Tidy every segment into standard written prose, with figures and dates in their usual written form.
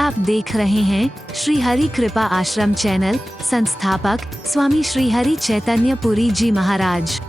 आप देख रहे हैं श्री हरि कृपा आश्रम चैनल। संस्थापक स्वामी श्री हरि चैतन्य पुरी जी महाराज।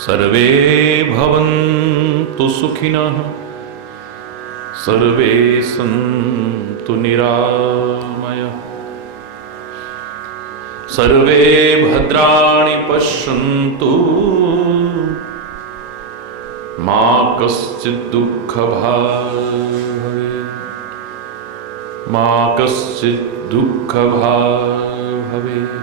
सर्वे भवन्तु सुखिनः, सर्वे सन्तु निरामयाः, सर्वे भद्राणि पश्यन्तु, मा कश्चित् दुःखभाग् भवेत्, मा कश्चित् दुःखभाग् भवेत्।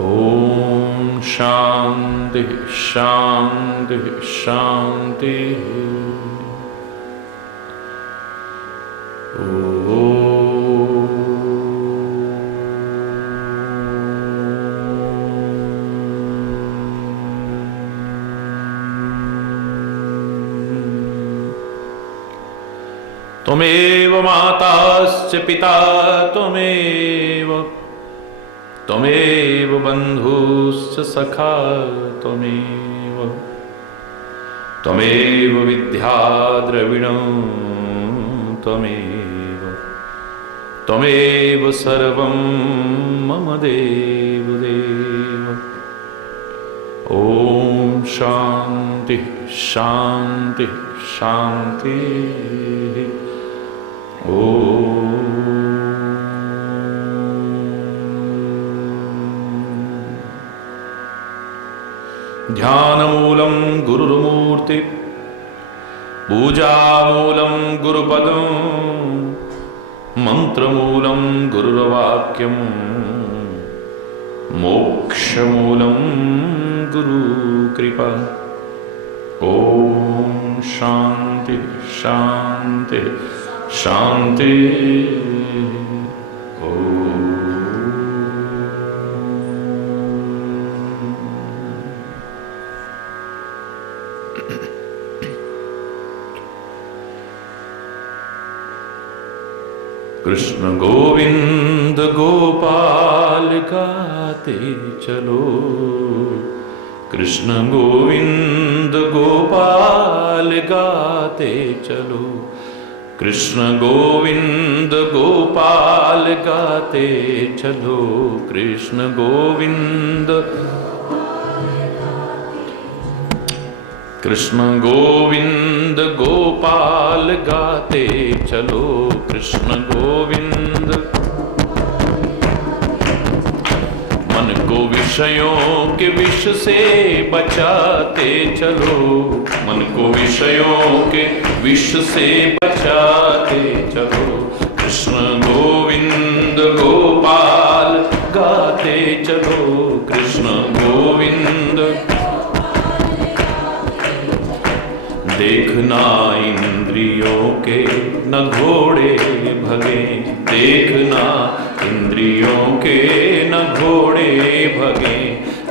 ओम शांति शांति शांति। त्वमेव माताश्च पिता त्वमेव, त्वमेव बन्धुश्च सखा त्वमेव, त्वमेव विद्या द्रविणं त्वमेव, त्वमेव सर्वं मम देव देव। ॐ शान्ति शान्ति शान्ति। ध्यानमूलं गुरुर्मूर्ति, पूजामूलं गुरुपदं, मंत्रमूलं गुरुर्वाक्यं, मोक्षमूलं गुरुकृपा। ॐ शान्ति शान्ति शान्ति। कृष्ण गोविंद गोपाल गाते चलो, कृष्ण गोविंद गोपाल गाते चलो, कृष्ण गोविंद गोपाल गाते चलो, कृष्ण गोविंद कृष्ण गोविंद गोपाल गाते चलो, कृष्ण गोविंद। मन को विषयों के विष से बचाते चलो, मन को विषयों के विष से बचाते चलो, कृष्ण गोविंद गोपाल गाते चलो, कृष्ण गोविंद। देखना इंद्रियों के न घोड़े भगे, देखना इंद्रियों के न घोड़े भगे,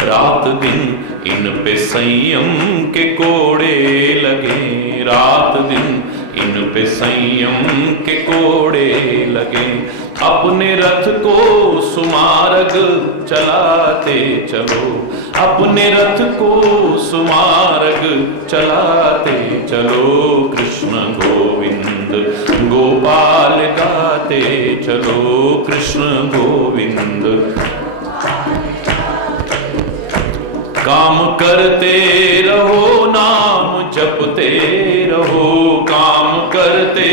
रात दिन इन पे संयम के कोड़े लगे, रात दिन इन पे संयम के कोड़े लगे। अपने रथ को सुमार्ग चलाते चलो, अपने रथ को सुमार्ग चलाते चलो, कृष्ण गोविंद गोपाल गाते चलो, कृष्ण गोविंद। काम करते रहो नाम जपते रहो, काम कर करते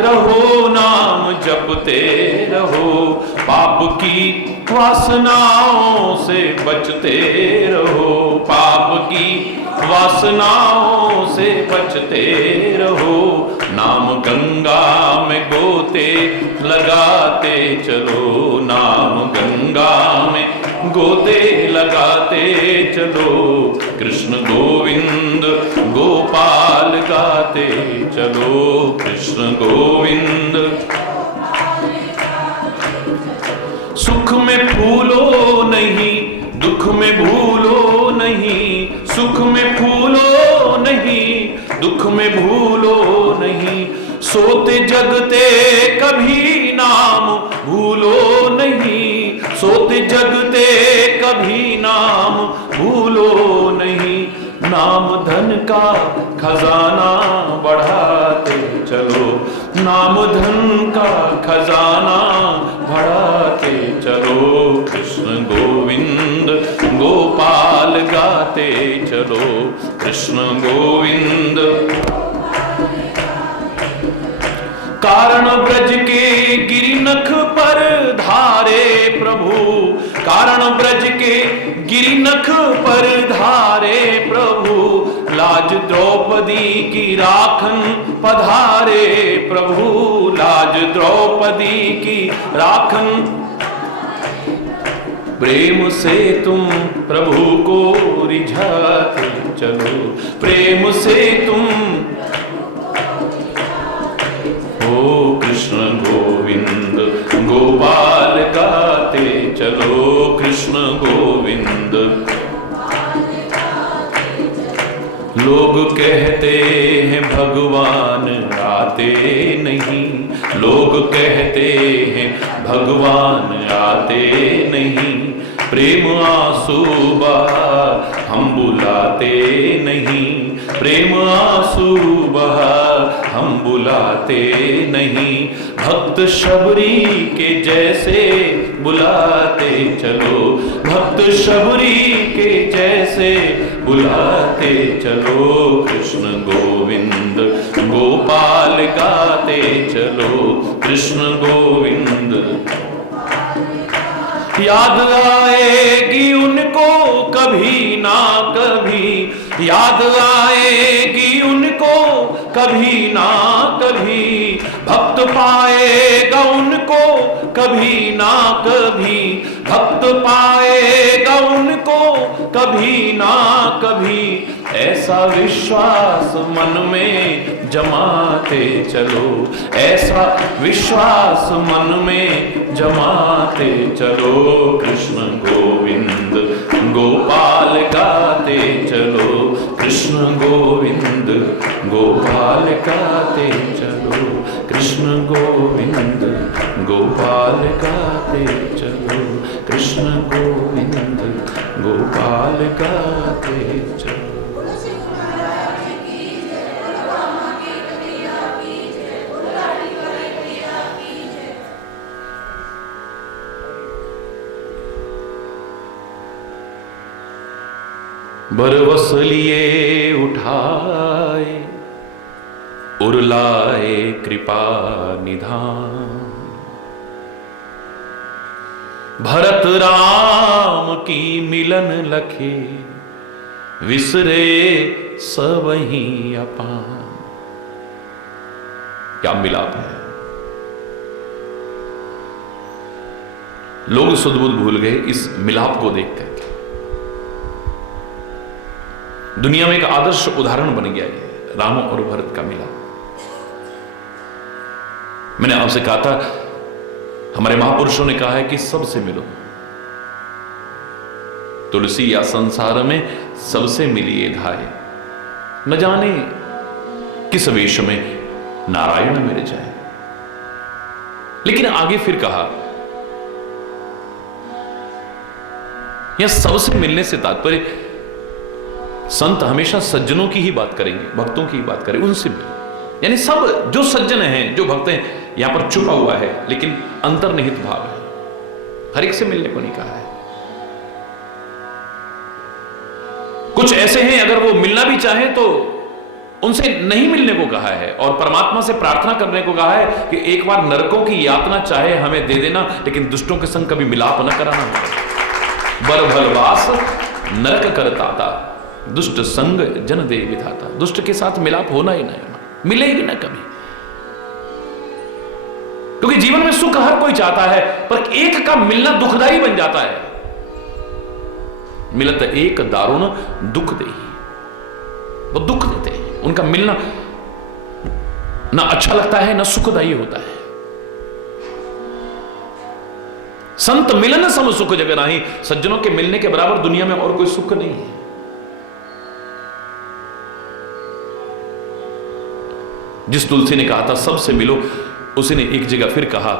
रहो, नाम जपते रहो, पाप की वासनाओं से बचते रहो, पाप की वासनाओं से बचते रहो, नाम गंगा में गोते लगाते चलो, नाम गंगा में गोते लगाते चलो, कृष्ण गोविंद गोपाल गाते चलो, कृष्ण गोविंद। सुख में फूलो नहीं, दुख में भूलो नहीं, सुख में फूलो नहीं, दुख में भूलो नहीं, सोते जगते कभी नाम भूलो नहीं, सोते जगते कभी नाम भूलो नहीं, नाम धन का खजाना बढ़ाते चलो, नाम धन का खजाना बढ़ाते चलो, कृष्ण गोविंद गोपाल गाते चलो, कृष्ण गोविंद। कारण ब्रज के गिरिनख पर धारे प्रभु, कारण ब्रज के गिरिनख पर धारे प्रभु, लाज द्रौपदी की राखन पधारे प्रभु, लाज द्रौपदी की राखन। प्रेम से तुम प्रभु को रिझाते चलो, प्रेम से तुम ओ कृष्ण गोविंद गोपाल गाते चलो, कृष्ण गोविंद। लोग कहते हैं भगवान आते नहीं, लोग कहते हैं भगवान आते नहीं, प्रेम आंसू बहा हम बुलाते नहीं, प्रेम आंसू बहा हम बुलाते नहीं, भक्त शबरी के जैसे बुलाते चलो, भक्त शबरी के जैसे बुलाते चलो, कृष्ण गोविंद गोपाल गाते चलो, कृष्ण गोविंद। याद आएगी उनको कभी ना कभी, याद आएगी उनको कभी ना कभी, भक्त पाएगा उनको कभी ना कभी, भक्त पाएगा उनको कभी ना कभी, ऐसा विश्वास मन में जमाते चलो, ऐसा विश्वास मन में जमाते चलो, कृष्ण गोविंद गोपाल गाते चलो, कृष्ण गोविंद गोपाल गाते चलो, कृष्ण गोविंद गोपाल गाते चलो, कृष्ण गोविंद गोपाल गाते चलो। बरवस लिए उठाए उरलाए कृपा निधान, भरत राम की मिलन लखे विसरे सबही अपान। क्या मिलाप है, लोग सुध-बुध भूल गए इस मिलाप को देख करके। दुनिया में एक आदर्श उदाहरण बन गया है राम और भरत का मिलाप। मैंने आपसे कहा था, हमारे महापुरुषों ने कहा है कि सबसे मिलो। तुलसी या संसार में सबसे मिलिए धाये, न जाने किस वेश में नारायण मिल जाए। लेकिन आगे फिर कहा, यह सबसे मिलने से तात्पर्य संत हमेशा सज्जनों की ही बात करेंगे, भक्तों की ही बात करें, उनसे मिलो। यानी सब जो सज्जन हैं, जो भक्त हैं, यहां पर छुपा हुआ है लेकिन अंतर्निहित भाव है, हर एक से मिलने को नहीं कहा है। कुछ ऐसे हैं अगर वो मिलना भी चाहे तो उनसे नहीं मिलने को कहा है और परमात्मा से प्रार्थना करने को कहा है कि एक बार नरकों की यातना चाहे हमें दे देना, लेकिन दुष्टों के संग कभी मिलाप न कराना। बर भलवास नरक करताता, दुष्ट संग जन दे विधाता। दुष्ट के साथ मिलाप होना ही नहीं होना, मिले ही ना कभी। क्योंकि जीवन में सुख हर कोई चाहता है, पर एक का मिलना दुखदाई बन जाता है। मिलत एक दारुण दुख दे, वो दुख देते हैं। उनका मिलना ना अच्छा लगता है ना सुखदायी होता है। संत मिलन सम सुख जग नाही, सज्जनों के मिलने के बराबर दुनिया में और कोई सुख नहीं है। जिस तुलसी ने कहा था सबसे मिलो, उसी ने एक जगह फिर कहा,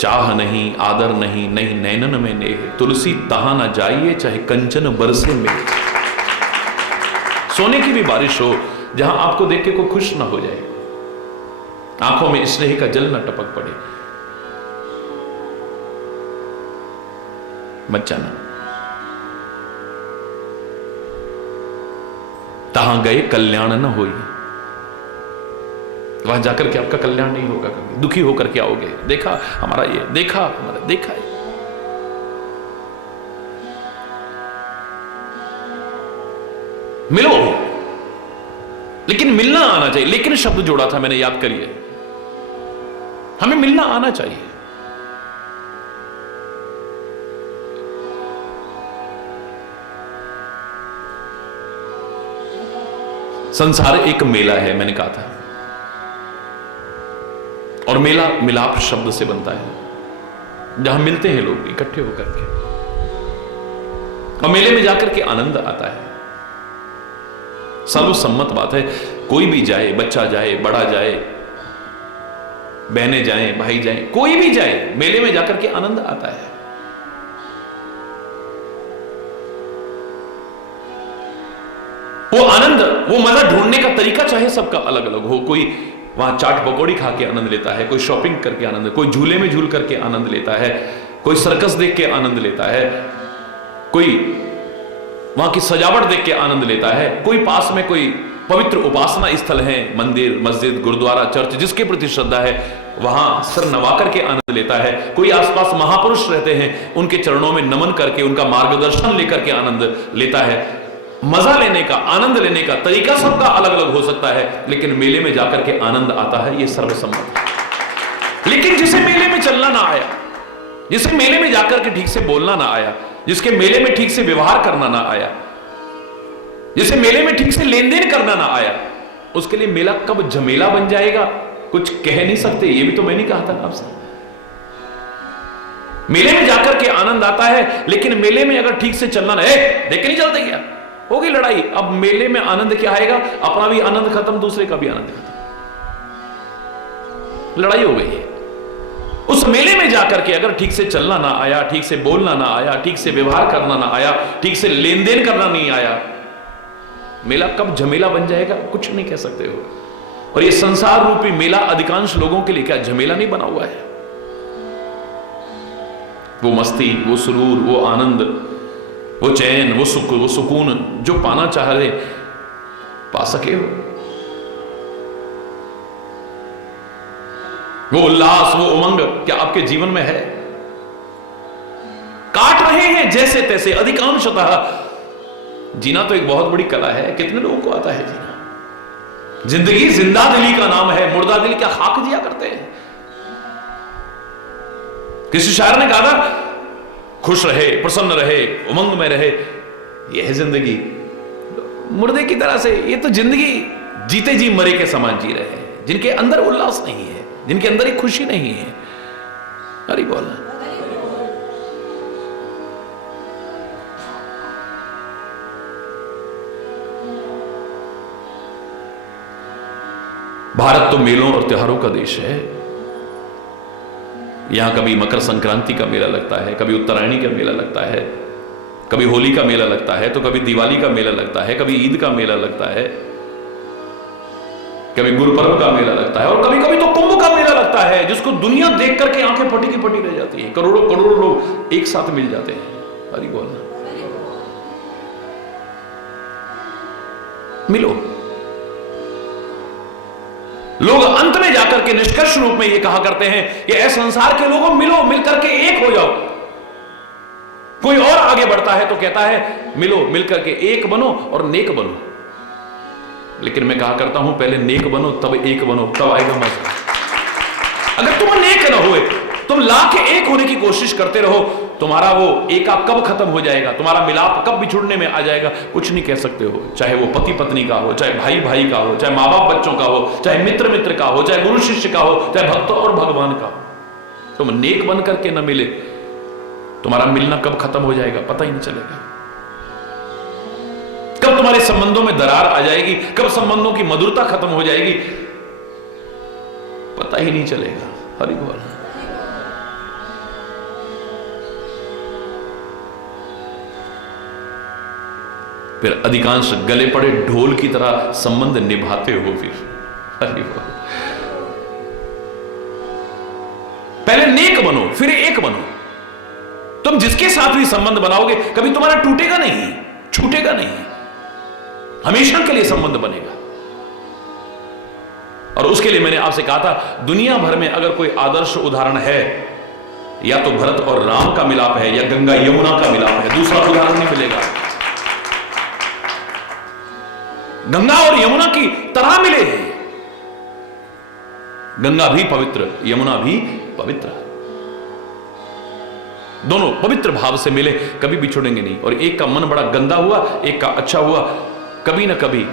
चाह नहीं आदर नहीं नहीं नैनन में नेह, तुलसी तहां ना जाइए चाहे कंचन बरसे में। सोने की भी बारिश हो, जहां आपको देख के कोई खुश ना हो जाए, आंखों में स्नेह का जल ना टपक पड़े, मत जाना। तहां गए कल्याण न होई, वहां जाकर के आपका कल्याण नहीं होगा, कभी दुखी होकर के आओगे। देखा हमारा ये, देखा हमारा, देखा है। मिलो, लेकिन मिलना आना चाहिए। लेकिन शब्द जोड़ा था मैंने, याद करिए, हमें मिलना आना चाहिए। संसार एक मेला है, मैंने कहा था, और मेला मिलाप शब्द से बनता है, जहां मिलते हैं लोग इकट्ठे होकर के, और मेले में जाकर के आनंद आता है। सर्वसम्मत बात है, कोई भी जाए, बच्चा जाए, बड़ा जाए, बहनें जाएं, भाई जाएं, कोई भी जाए, मेले में जाकर के आनंद आता है। वो आनंद, वो मजा ढूंढने का तरीका चाहे सबका अलग अलग हो। कोई वहां चाट पकौड़ी खा के आनंद लेता है, कोई शॉपिंग करके आनंद, कोई झूले में झूल करके आनंद लेता है, कोई सर्कस देख के आनंद लेता है, कोई वहां की सजावट देख के आनंद लेता है, कोई पास में कोई पवित्र उपासना स्थल है, मंदिर, मस्जिद, गुरुद्वारा, चर्च, जिसके प्रति श्रद्धा है, वहां सिर नवा करके आनंद लेता है। कोई आसपास महापुरुष रहते हैं, उनके चरणों में नमन करके, उनका मार्गदर्शन लेकर के आनंद लेता है। मजा लेने का, आनंद लेने का तरीका सबका अलग अलग हो सकता है, लेकिन मेले में जाकर के आनंद आता है, यह सर्वसम्मत है। लेकिन जिसे मेले में चलना ना आया, जिसे मेले में जाकर के ठीक से बोलना ना आया, जिसके मेले में ठीक से व्यवहार करना ना आया, जिसे मेले में ठीक से लेन देन करना ना आया, उसके लिए मेला कब झमेला बन जाएगा कुछ कह नहीं सकते। ये भी तो मैंने कहा था आपसे, मेले में जाकर के आनंद आता है, लेकिन मेले में अगर ठीक से चलना ना, देख के नहीं चलते क्या, होगी लड़ाई। अब मेले में आनंद क्या आएगा, अपना भी आनंद खत्म, दूसरे का भी आनंद खत्म, लड़ाई हो गई है। उस मेले में जाकर के अगर ठीक से चलना ना आया, ठीक से बोलना ना आया, ठीक से व्यवहार करना ना आया, ठीक से लेन देन करना नहीं आया, मेला कब झमेला बन जाएगा कुछ नहीं कह सकते हो। और ये संसार रूपी मेला अधिकांश लोगों के लिए क्या झमेला नहीं बना हुआ है? वो मस्ती, वो सुरूर, वो आनंद, वो चैन, वो सुख, वो सुकून जो पाना चाह रहे पा सके हो, वो उल्लास, वो उमंग क्या आपके जीवन में है? काट रहे हैं जैसे तैसे। अधिकांशतः जीना तो एक बहुत बड़ी कला है, कितने लोगों को आता है जीना? जिंदगी जिंदा दिली का नाम है, मुर्दा दिल क्या खाक जिया करते हैं। किसी शायर ने कहा था, खुश रहे, प्रसन्न रहे, उमंग में रहे, यह है जिंदगी। मुर्दे की तरह से ये तो जिंदगी जीते जी मरे के समान जी रहे हैं, जिनके अंदर उल्लास नहीं है, जिनके अंदर एक खुशी नहीं है। अरे बोलना, भारत तो मेलों और त्योहारों का देश है। यहां कभी मकर संक्रांति का मेला लगता है, कभी उत्तरायणी का मेला लगता है, कभी होली का मेला लगता है, तो कभी दिवाली का मेला लगता है, कभी ईद का मेला लगता है, कभी गुरुपर्व का मेला लगता है, और कभी कभी तो कुंभ का मेला लगता है, जिसको दुनिया देख करके आंखें फटी की फटी रह जाती है। करोड़ों करोड़ों लोग एक साथ मिल जाते हैं। हरि बोलना, मिलो। लोग अंत में जाकर के निष्कर्ष रूप में यह कहा करते हैं कि ऐ संसार के लोगों मिलो, मिलकर के एक हो जाओ। कोई और आगे बढ़ता है तो कहता है मिलो, मिलकर के एक बनो और नेक बनो। लेकिन मैं कहा करता हूं पहले नेक बनो तब एक बनो, तब आएगा मजा। अगर तुम नेक न हुए, तुम लाख एक होने की कोशिश करते रहो, तुम्हारा वो एका कब खत्म हो जाएगा, तुम्हारा मिलाप कब बिछुड़ने में आ जाएगा, कुछ नहीं कह सकते हो। चाहे वो पति पत्नी का हो, चाहे भाई भाई का हो, चाहे माँ बाप बच्चों का हो, चाहे मित्र मित्र का हो, चाहे गुरु शिष्य का हो, चाहे भक्त और भगवान का हो। तुम नेक बन करके न मिले, तुम्हारा मिलना कब खत्म हो जाएगा पता ही नहीं चलेगा। कब तुम्हारे संबंधों में दरार आ जाएगी, कब संबंधों की मधुरता खत्म हो जाएगी, पता ही नहीं चलेगा। हरि बोल। फिर अधिकांश गले पड़े ढोल की तरह संबंध निभाते हो। फिर हरि बोल। पहले नेक बनो फिर एक बनो। तुम जिसके साथ भी संबंध बनाओगे कभी तुम्हारा टूटेगा नहीं, छूटेगा नहीं, हमेशा के लिए संबंध बनेगा। और उसके लिए मैंने आपसे कहा था, दुनिया भर में अगर कोई आदर्श उदाहरण है, या तो भरत और राम का मिलाप है या गंगा यमुना का मिलाप है, दूसरा उदाहरण नहीं मिलेगा। गंगा और यमुना की तरह मिले हैं। गंगा भी पवित्र, यमुना भी पवित्र, दोनों पवित्र भाव से मिले, कभी बिछुड़ेंगे नहीं। और एक का मन बड़ा गंदा हुआ, एक का अच्छा हुआ, कभी ना कभी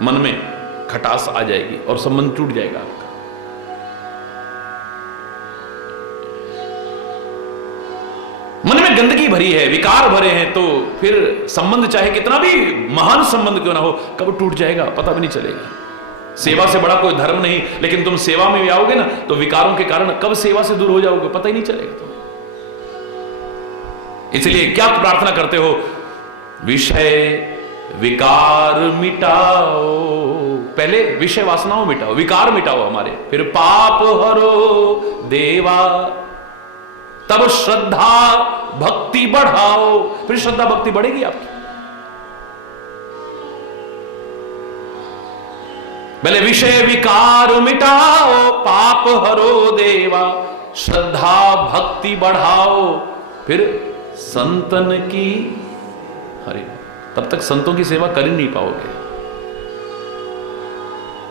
मन में खटास आ जाएगी और संबंध टूट जाएगा आपका। मन में गंदगी भरी है, विकार भरे हैं, तो फिर संबंध चाहे कितना भी महान संबंध क्यों ना हो, कब टूट जाएगा पता भी नहीं चलेगा। सेवा से बड़ा कोई धर्म नहीं, लेकिन तुम सेवा में भी आओगे ना तो विकारों के कारण कब सेवा से दूर हो जाओगे पता ही नहीं चलेगा तुम्हें। इसलिए क्या प्रार्थना करते हो? विषय विकार मिटाओ। पहले विषय वासनाओं मिटाओ, विकार मिटाओ हमारे, फिर पाप हरो देवा, तब श्रद्धा भक्ति बढ़ाओ, फिर श्रद्धा भक्ति बढ़ेगी आपकी। पहले विषय विकार मिटाओ, पाप हरो देवा, श्रद्धा भक्ति बढ़ाओ, फिर संतन की हरे। तब तक संतों की सेवा कर ही नहीं पाओगे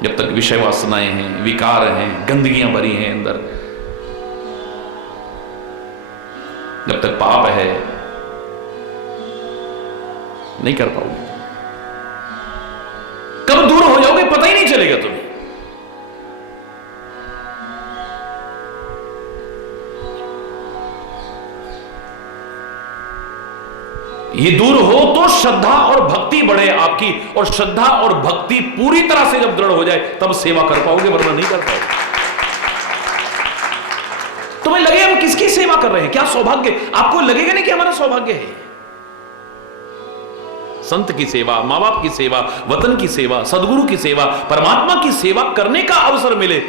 जब तक विषय वासनाएं हैं, विकार हैं, गंदगियां भरी हैं अंदर, जब तक पाप है नहीं कर पाओगे। कब दूर हो जाओगे पता ही नहीं चलेगा तुम्हें। ये दूर हो तो श्रद्धा और भक्ति बढ़े आपकी, और श्रद्धा और भक्ति पूरी तरह से जब दृढ़ हो जाए तब सेवा कर पाओगे, वरना नहीं कर पाओगे। तुम्हें लगे हम किसकी सेवा कर रहे हैं, क्या सौभाग्य, आपको लगेगा नहीं कि हमारा सौभाग्य है। संत की सेवा, मां बाप की सेवा, वतन की सेवा, सदगुरु की सेवा, परमात्मा की सेवा करने का अवसर मिले,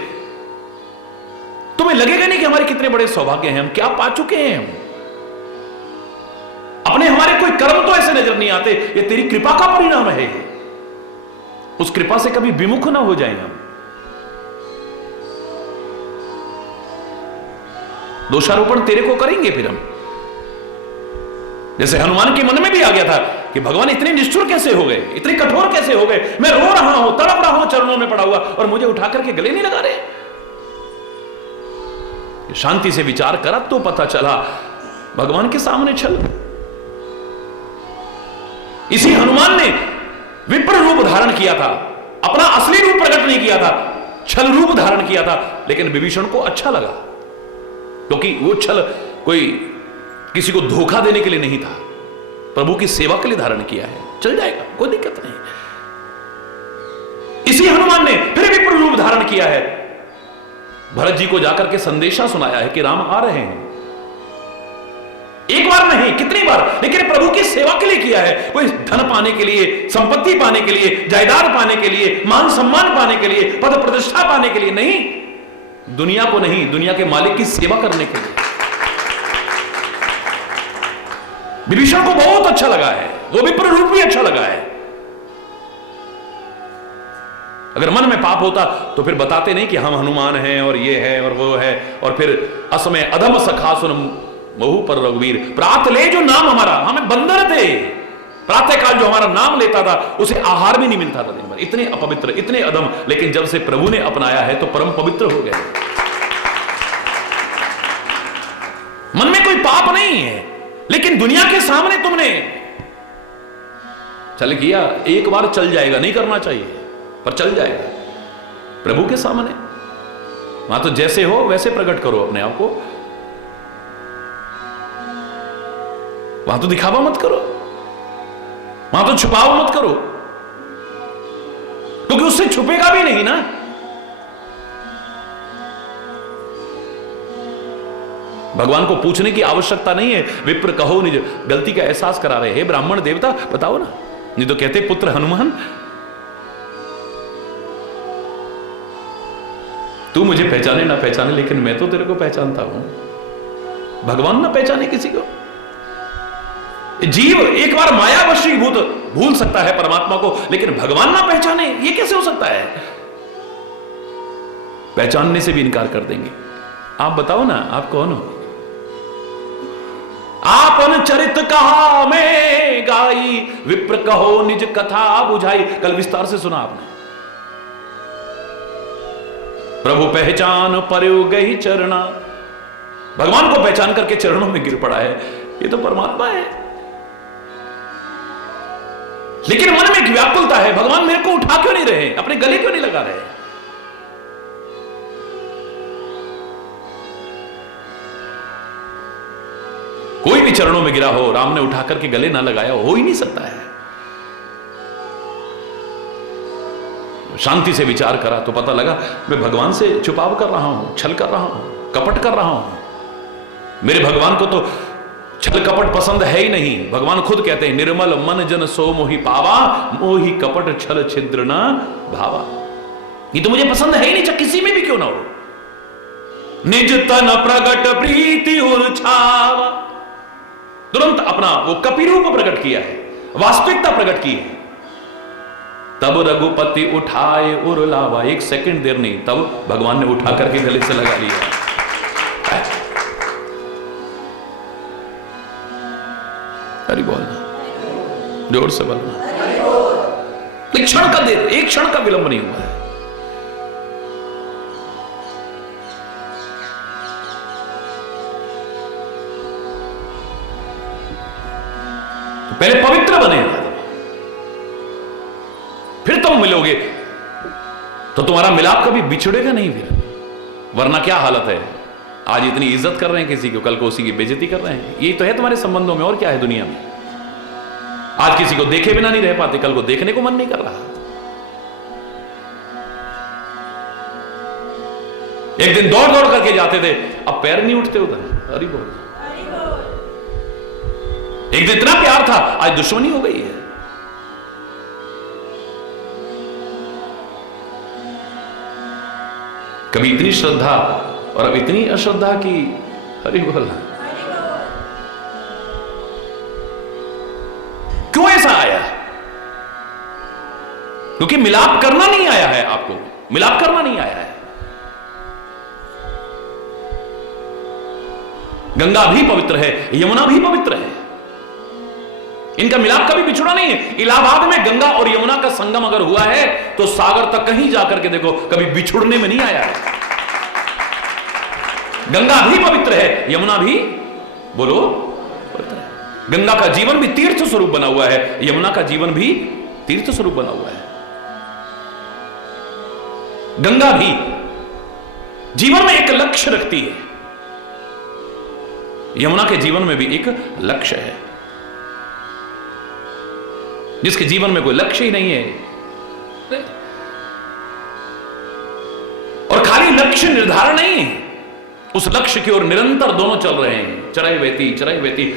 तुम्हें लगेगा नहीं कि हमारे कितने बड़े सौभाग्य हैं, हम क्या पा चुके हैं। हम अपने हमारे कोई कर्म तो ऐसे नजर नहीं आते, ये तेरी कृपा का परिणाम है। उस कृपा से कभी विमुख ना हो जाए हम। दोषारोपण तेरे को करेंगे फिर हम। जैसे हनुमान के मन में भी आ गया था कि भगवान इतने निष्ठुर कैसे हो गए, इतने कठोर कैसे हो गए, मैं रो रहा हूं, तड़प रहा हूं चरणों में पड़ा हुआ, और मुझे उठा करके गले नहीं लगा रहे। शांति से विचार करा तो पता चला भगवान के सामने छल। इसी हनुमान ने विप्र रूप धारण किया था, अपना असली रूप प्रकट नहीं किया था, छल रूप धारण किया था। लेकिन विभीषण को अच्छा लगा, क्योंकि वो छल कोई किसी को धोखा देने के लिए नहीं था, प्रभु की सेवा के लिए धारण किया है। चल जाएगा, कोई दिक्कत नहीं। इसी हनुमान ने फिर विप्र रूप धारण किया है, भरत जी को जाकर के संदेशा सुनाया है कि राम आ रहे हैं। एक बार नहीं, कितनी बार, लेकिन प्रभु की सेवा के लिए किया है। कोई धन पाने के लिए, संपत्ति पाने के लिए, जायदाद पाने के लिए, मान सम्मान पाने के लिए, पद प्रतिष्ठा पाने के लिए नहीं, दुनिया को नहीं, दुनिया के मालिक की सेवा करने के लिए। विभीषण को बहुत अच्छा लगा है, वो विप्र रूप भी अच्छा लगा है। अगर मन में पाप होता तो फिर बताते नहीं कि हम हनुमान हैं और ये है और वो है, और फिर असमय अधम सखा सुन महू पर रघुवीर, प्रात ले जो नाम हमारा, हमें बंदर थे, प्रातः काल जो हमारा नाम लेता था उसे आहार भी नहीं मिलता था दिन भर, इतने अपवित्र, इतने अधम। लेकिन जब से प्रभु ने अपनाया है तो परम पवित्र हो गए। मन में कोई पाप नहीं है, लेकिन दुनिया के सामने तुमने चल किया, एक बार चल जाएगा, नहीं करना चाहिए पर चल जाएगा। प्रभु के सामने वहां तो जैसे हो वैसे प्रकट करो अपने आप को, वहां तो दिखावा मत करो, वहां तो छुपाव मत करो, क्योंकि उससे छुपेगा भी नहीं ना। भगवान को पूछने की आवश्यकता नहीं है। विप्र कहो निज गलती का एहसास करा रहे, हे ब्राह्मण देवता बताओ ना, नहीं तो कहते पुत्र हनुमान तू मुझे पहचाने ना पहचाने, लेकिन मैं तो तेरे को पहचानता हूं। भगवान ना पहचाने किसी को। जीव एक बार मायावशीभूत भूल सकता है परमात्मा को, लेकिन भगवान ना पहचाने ये कैसे हो सकता है? पहचानने से भी इनकार कर देंगे। आप बताओ ना, आप कौन हो? आपन चरित कहा में गाई, विप्र कहो निज कथा बुझाई। कल विस्तार से सुना आपने। प्रभु पहचान परयो गई चरणा, भगवान को पहचान करके चरणों में गिर पड़ा है। ये तो परमात्मा है, लेकिन मन में एक व्याकुलता है, भगवान मेरे को उठा क्यों नहीं रहे, अपने गले क्यों नहीं लगा रहे? कोई भी चरणों में गिरा हो, राम ने उठा करके गले ना लगाया हो ही नहीं सकता है। शांति से विचार करा तो पता लगा मैं भगवान से छुपाव कर रहा हूं, छल कर रहा हूं, कपट कर रहा हूं। मेरे भगवान को तो छल कपट पसंद है ही नहीं। भगवान खुद कहते हैं निर्मल मन जन सो मोहि पावा, मोहि कपट छल छिद्र न भावा। ये तो मुझे पसंद है ही नहीं, चाहे किसी में भी क्यों ना हो। निज तन प्रगट प्रीति उर छावा, तुरंत अपना वो कपि रूप प्रकट किया है, वास्तविकता प्रकट की है। तब रघुपति उठाए उर लावा, एक सेकंड देर नहीं, तब भगवान ने उठा करके गले से लगा लिया। अरे बोलना, जोर से बोलना। एक क्षण का देर, एक क्षण का विलंब नहीं हुआ है। तो पहले पवित्र बने, फिर तुम मिलोगे, तो तुम्हारा मिलाप कभी बिछड़ेगा नहीं फिर। वरना क्या हालत है, आज इतनी इज्जत कर रहे हैं किसी को, कल को उसी की बेइज्जती कर रहे हैं। यही तो है तुम्हारे संबंधों में, और क्या है दुनिया में। आज किसी को देखे बिना नहीं रह पाते, कल को देखने को मन नहीं कर रहा। एक दिन दौड़ दौड़ करके जाते थे, अब पैर नहीं उठते उधर। अरे बोल, एक दिन इतना प्यार था, आज दुश्मनी हो गई है। कभी इतनी श्रद्धा और अब इतनी अश्रद्धा की। हरि बोल। क्यों ऐसा आया? क्योंकि मिलाप करना नहीं आया है आपको, मिलाप करना नहीं आया है। गंगा भी पवित्र है, यमुना भी पवित्र है, इनका मिलाप कभी बिछुड़ा नहीं है। इलाहाबाद में गंगा और यमुना का संगम अगर हुआ है तो सागर तक कहीं जाकर के देखो, कभी बिछुड़ने में नहीं आया है। गंगा भी पवित्र है, यमुना भी, बोलो, पवित्र है। गंगा का जीवन भी तीर्थ स्वरूप बना हुआ है, यमुना का जीवन भी तीर्थ स्वरूप बना हुआ है। गंगा भी जीवन में एक लक्ष्य रखती है, यमुना के जीवन में भी एक लक्ष्य है। जिसके जीवन में कोई लक्ष्य ही नहीं है, और खाली लक्ष्य निर्धारण नहीं है, उस लक्ष्य की ओर निरंतर दोनों चल रहे हैं, चरय वेती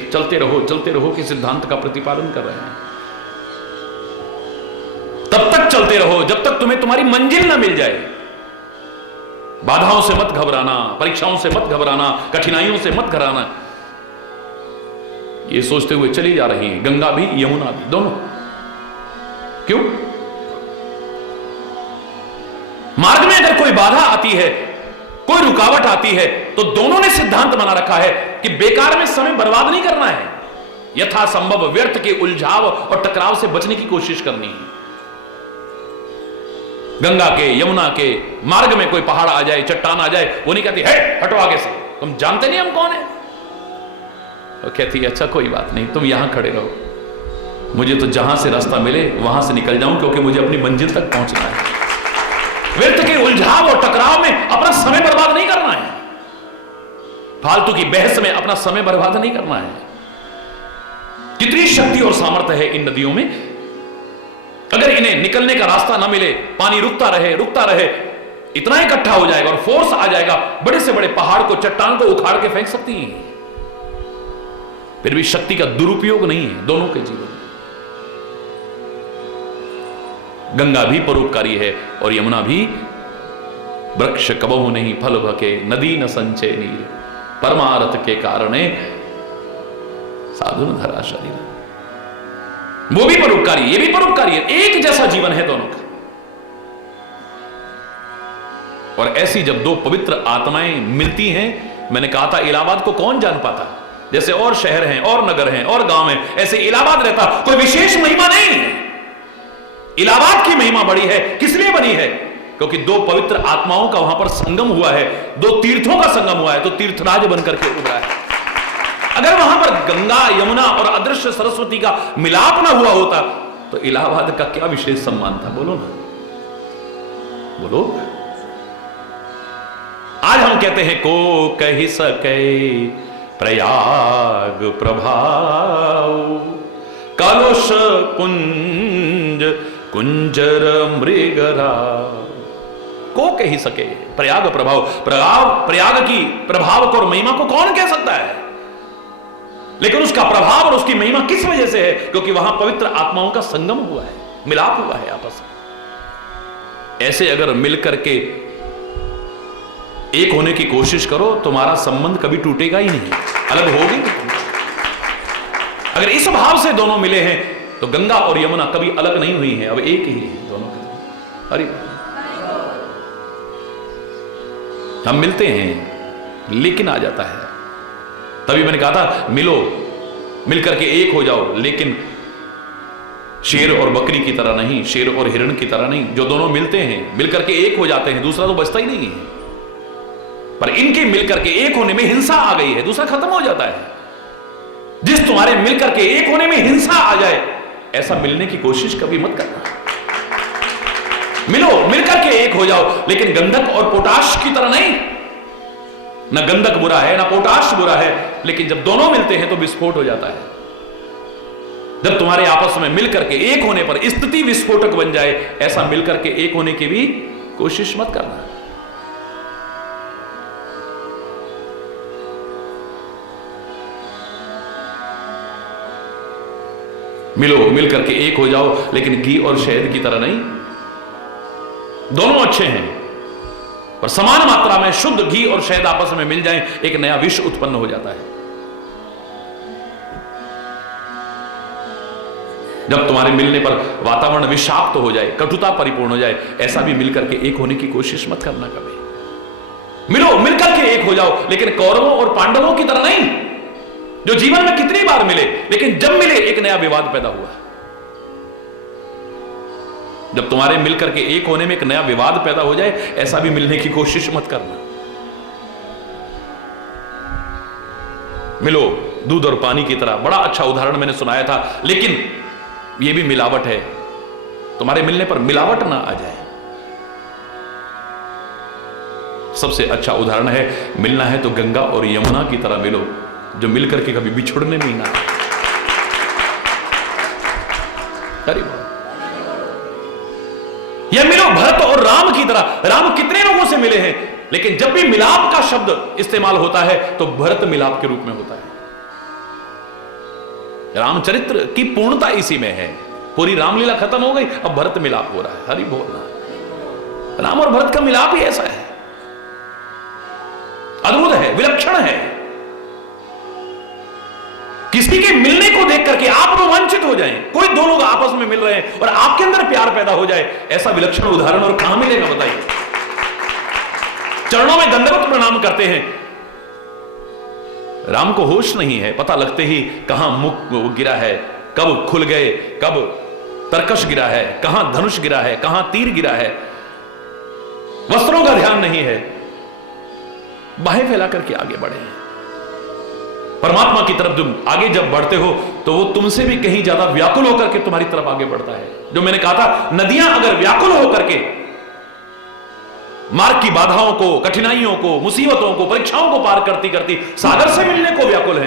चलते रहो के सिद्धांत का प्रतिपादन कर रहे हैं। तब तक चलते रहो जब तक तुम्हें तुम्हारी मंजिल ना मिल जाए। बाधाओं से मत घबराना, परीक्षाओं से मत घबराना, कठिनाइयों से मत घबराना, ये सोचते हुए चली जा रही है गंगा भी यमुना भी, दोनों। क्यों? बाधा आती है, कोई रुकावट आती है, तो दोनों ने सिद्धांत बना रखा है कि बेकार में समय बर्बाद नहीं करना है, यथासंभव व्यर्थ के उलझाव और टकराव से बचने की कोशिश करनी है। गंगा के, यमुना के मार्ग में कोई पहाड़ आ जाए, चट्टान आ जाए, वो नहीं कहती है हटो आगे से, तुम जानते नहीं हम कौन है। वो कहती है अच्छा कोई बात नहीं, तुम यहां खड़े रहो, मुझे तो जहां से रास्ता मिले वहां से निकल जाऊं, क्योंकि मुझे अपनी मंजिल तक पहुंचना है। व्यर्थ के उलझाव और टकराव में अपना समय बर्बाद नहीं करना है, फालतू की बहस में अपना समय बर्बाद नहीं करना है। कितनी शक्ति और सामर्थ्य है इन नदियों में, अगर इन्हें निकलने का रास्ता ना मिले, पानी रुकता रहे, इतना इकट्ठा हो जाएगा और फोर्स आ जाएगा, बड़े से बड़े पहाड़ को, चट्टान को उखाड़ के फेंक सकती हैं। फिर भी शक्ति का दुरुपयोग नहीं है दोनों के जीवन में। गंगा भी परोपकारी है और यमुना भी। वृक्ष कबहु नहीं फल भके, नदी न संचय नीर, परमारथ के कारणे साधुन धरा शरीर। वो भी परोपकारी, ये भी परोपकारी है, एक जैसा जीवन है दोनों का। और ऐसी जब दो पवित्र आत्माएं मिलती हैं, मैंने कहा था इलाहाबाद को कौन जान पाता, जैसे और शहर हैं और नगर हैं और गांव हैं, ऐसे इलाहाबाद रहता, कोई विशेष महिमा नहीं है। इलाहाबाद की महिमा बड़ी है, किस लिए बनी है? क्योंकि दो पवित्र आत्माओं का वहां पर संगम हुआ है, दो तीर्थों का संगम हुआ है, तो तीर्थराज बनकर के उभरा है। अगर वहां पर गंगा, यमुना और अदृश्य सरस्वती का मिलाप ना हुआ होता तो इलाहाबाद का क्या विशेष सम्मान था? बोलो ना, बोलो। आज हम कहते हैं को कही सके प्रयाग प्रभाव, कलुष कुंज कुंजर मृगरा। को कही सके प्रयाग प्रभाव, प्रयाग की प्रभाव को और महिमा को कौन कह सकता है? लेकिन उसका प्रभाव और उसकी महिमा किस वजह से है? क्योंकि वहां पवित्र आत्माओं का संगम हुआ है, मिलाप हुआ है आपस में। ऐसे अगर मिलकर के एक होने की कोशिश करो, तुम्हारा संबंध कभी टूटेगा ही नहीं, अलग होगी नहीं। अगर इस भाव से दोनों मिले हैं तो गंगा और यमुना कभी अलग नहीं हुई हैं, अब एक ही है दोनों के। अरे हम मिलते हैं लेकिन आ जाता है, तभी मैंने कहा था मिलो, मिलकर के एक हो जाओ, लेकिन शेर और बकरी की तरह नहीं, शेर और हिरण की तरह नहीं। जो दोनों मिलते हैं, मिलकर के एक हो जाते हैं, दूसरा तो बचता ही नहीं है। पर इनके मिलकर के एक होने में हिंसा आ गई है, दूसरा खत्म हो जाता है। जिस तुम्हारे मिलकर के एक होने में हिंसा आ जाए, ऐसा मिलने की कोशिश कभी मत करना। मिलो, मिलकर के एक हो जाओ, लेकिन गंधक और पोटाश की तरह नहीं। ना गंधक बुरा है ना पोटाश बुरा है, लेकिन जब दोनों मिलते हैं तो विस्फोट हो जाता है। जब तुम्हारे आपस में मिलकर के एक होने पर स्थिति विस्फोटक बन जाए, ऐसा मिलकर के एक होने की भी कोशिश मत करना। मिलो, मिलकर के एक हो जाओ, लेकिन घी और शहद की तरह नहीं। दोनों अच्छे हैं, पर समान मात्रा में शुद्ध घी और शहद आपस में मिल जाएं, एक नया विश्व उत्पन्न हो जाता है। जब तुम्हारे मिलने पर वातावरण विषाक्त हो जाए, कटुता परिपूर्ण हो जाए, ऐसा भी मिलकर के एक होने की कोशिश मत करना कभी। मिलो, मिलकर के एक हो जाओ, लेकिन कौरवों और पांडवों की तरह नहीं, जो जीवन में कितनी बार मिले, लेकिन जब मिले एक नया विवाद पैदा हुआ। जब तुम्हारे मिलकर के एक होने में एक नया विवाद पैदा हो जाए, ऐसा भी मिलने की कोशिश मत करना। मिलो, दूध और पानी की तरह, बड़ा अच्छा उदाहरण मैंने सुनाया था, लेकिन यह भी मिलावट है। तुम्हारे मिलने पर मिलावट ना आ जाए। सबसे अच्छा उदाहरण है, मिलना है तो गंगा और यमुना की तरह मिलो, जो मिलकर के कभी बिछुड़ने में ही ना आए। या मिलो भरत और राम की तरह। राम कितने लोगों से मिले हैं, लेकिन जब भी मिलाप का शब्द इस्तेमाल होता है तो भरत मिलाप के रूप में होता है। रामचरित्र की पूर्णता इसी में है। पूरी रामलीला खत्म हो गई, अब भरत मिलाप हो रहा है। हरि बोलना, राम और भरत का मिलाप ही ऐसा है, अद्भुत है, विलक्षण है। किसी के मिलने को देख करके आप रोमांचित हो जाएं, कोई दो लोग आपस में मिल रहे हैं और आपके अंदर प्यार पैदा हो जाए, ऐसा विलक्षण उदाहरण और कहां मिलेगा बताइए। चरणों में दंडवत प्रणाम करते हैं। राम को होश नहीं है, पता लगते ही कहां मुख गिरा है, कब खुल गए, कब तरकश गिरा है, कहां धनुष गिरा है, कहां तीर गिरा है। वस्त्रों का ध्यान नहीं है, बाहें फैला करके आगे बढ़े हैं। परमात्मा की तरफ तुम आगे जब बढ़ते हो तो वो तुमसे भी कहीं ज्यादा व्याकुल होकर के तुम्हारी तरफ आगे बढ़ता है। जो मैंने कहा था, नदियां अगर व्याकुल होकर के मार्ग की बाधाओं को, कठिनाइयों को, मुसीबतों को, परीक्षाओं को पार करती करती सागर से मिलने को व्याकुल है,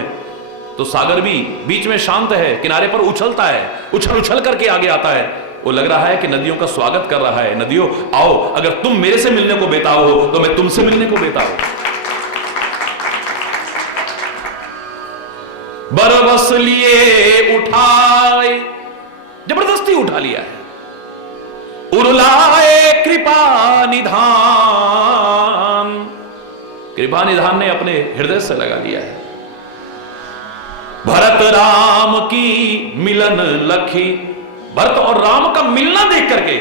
तो सागर भी बीच में शांत है, किनारे पर उछलता है, उछल उछल करके आगे आता है। वो लग रहा है कि नदियों का स्वागत कर रहा है, नदियों आओ, अगर तुम मेरे से मिलने को बेताब हो तो मैं तुमसे मिलने को बेताब हूं। बरबस लिए उठाए, जबरदस्ती उठा लिया है, उरलाए कृपा निधान, कृपा निधान ने अपने हृदय से लगा लिया है। भरत राम की मिलन लखी, भरत और राम का मिलना देख करके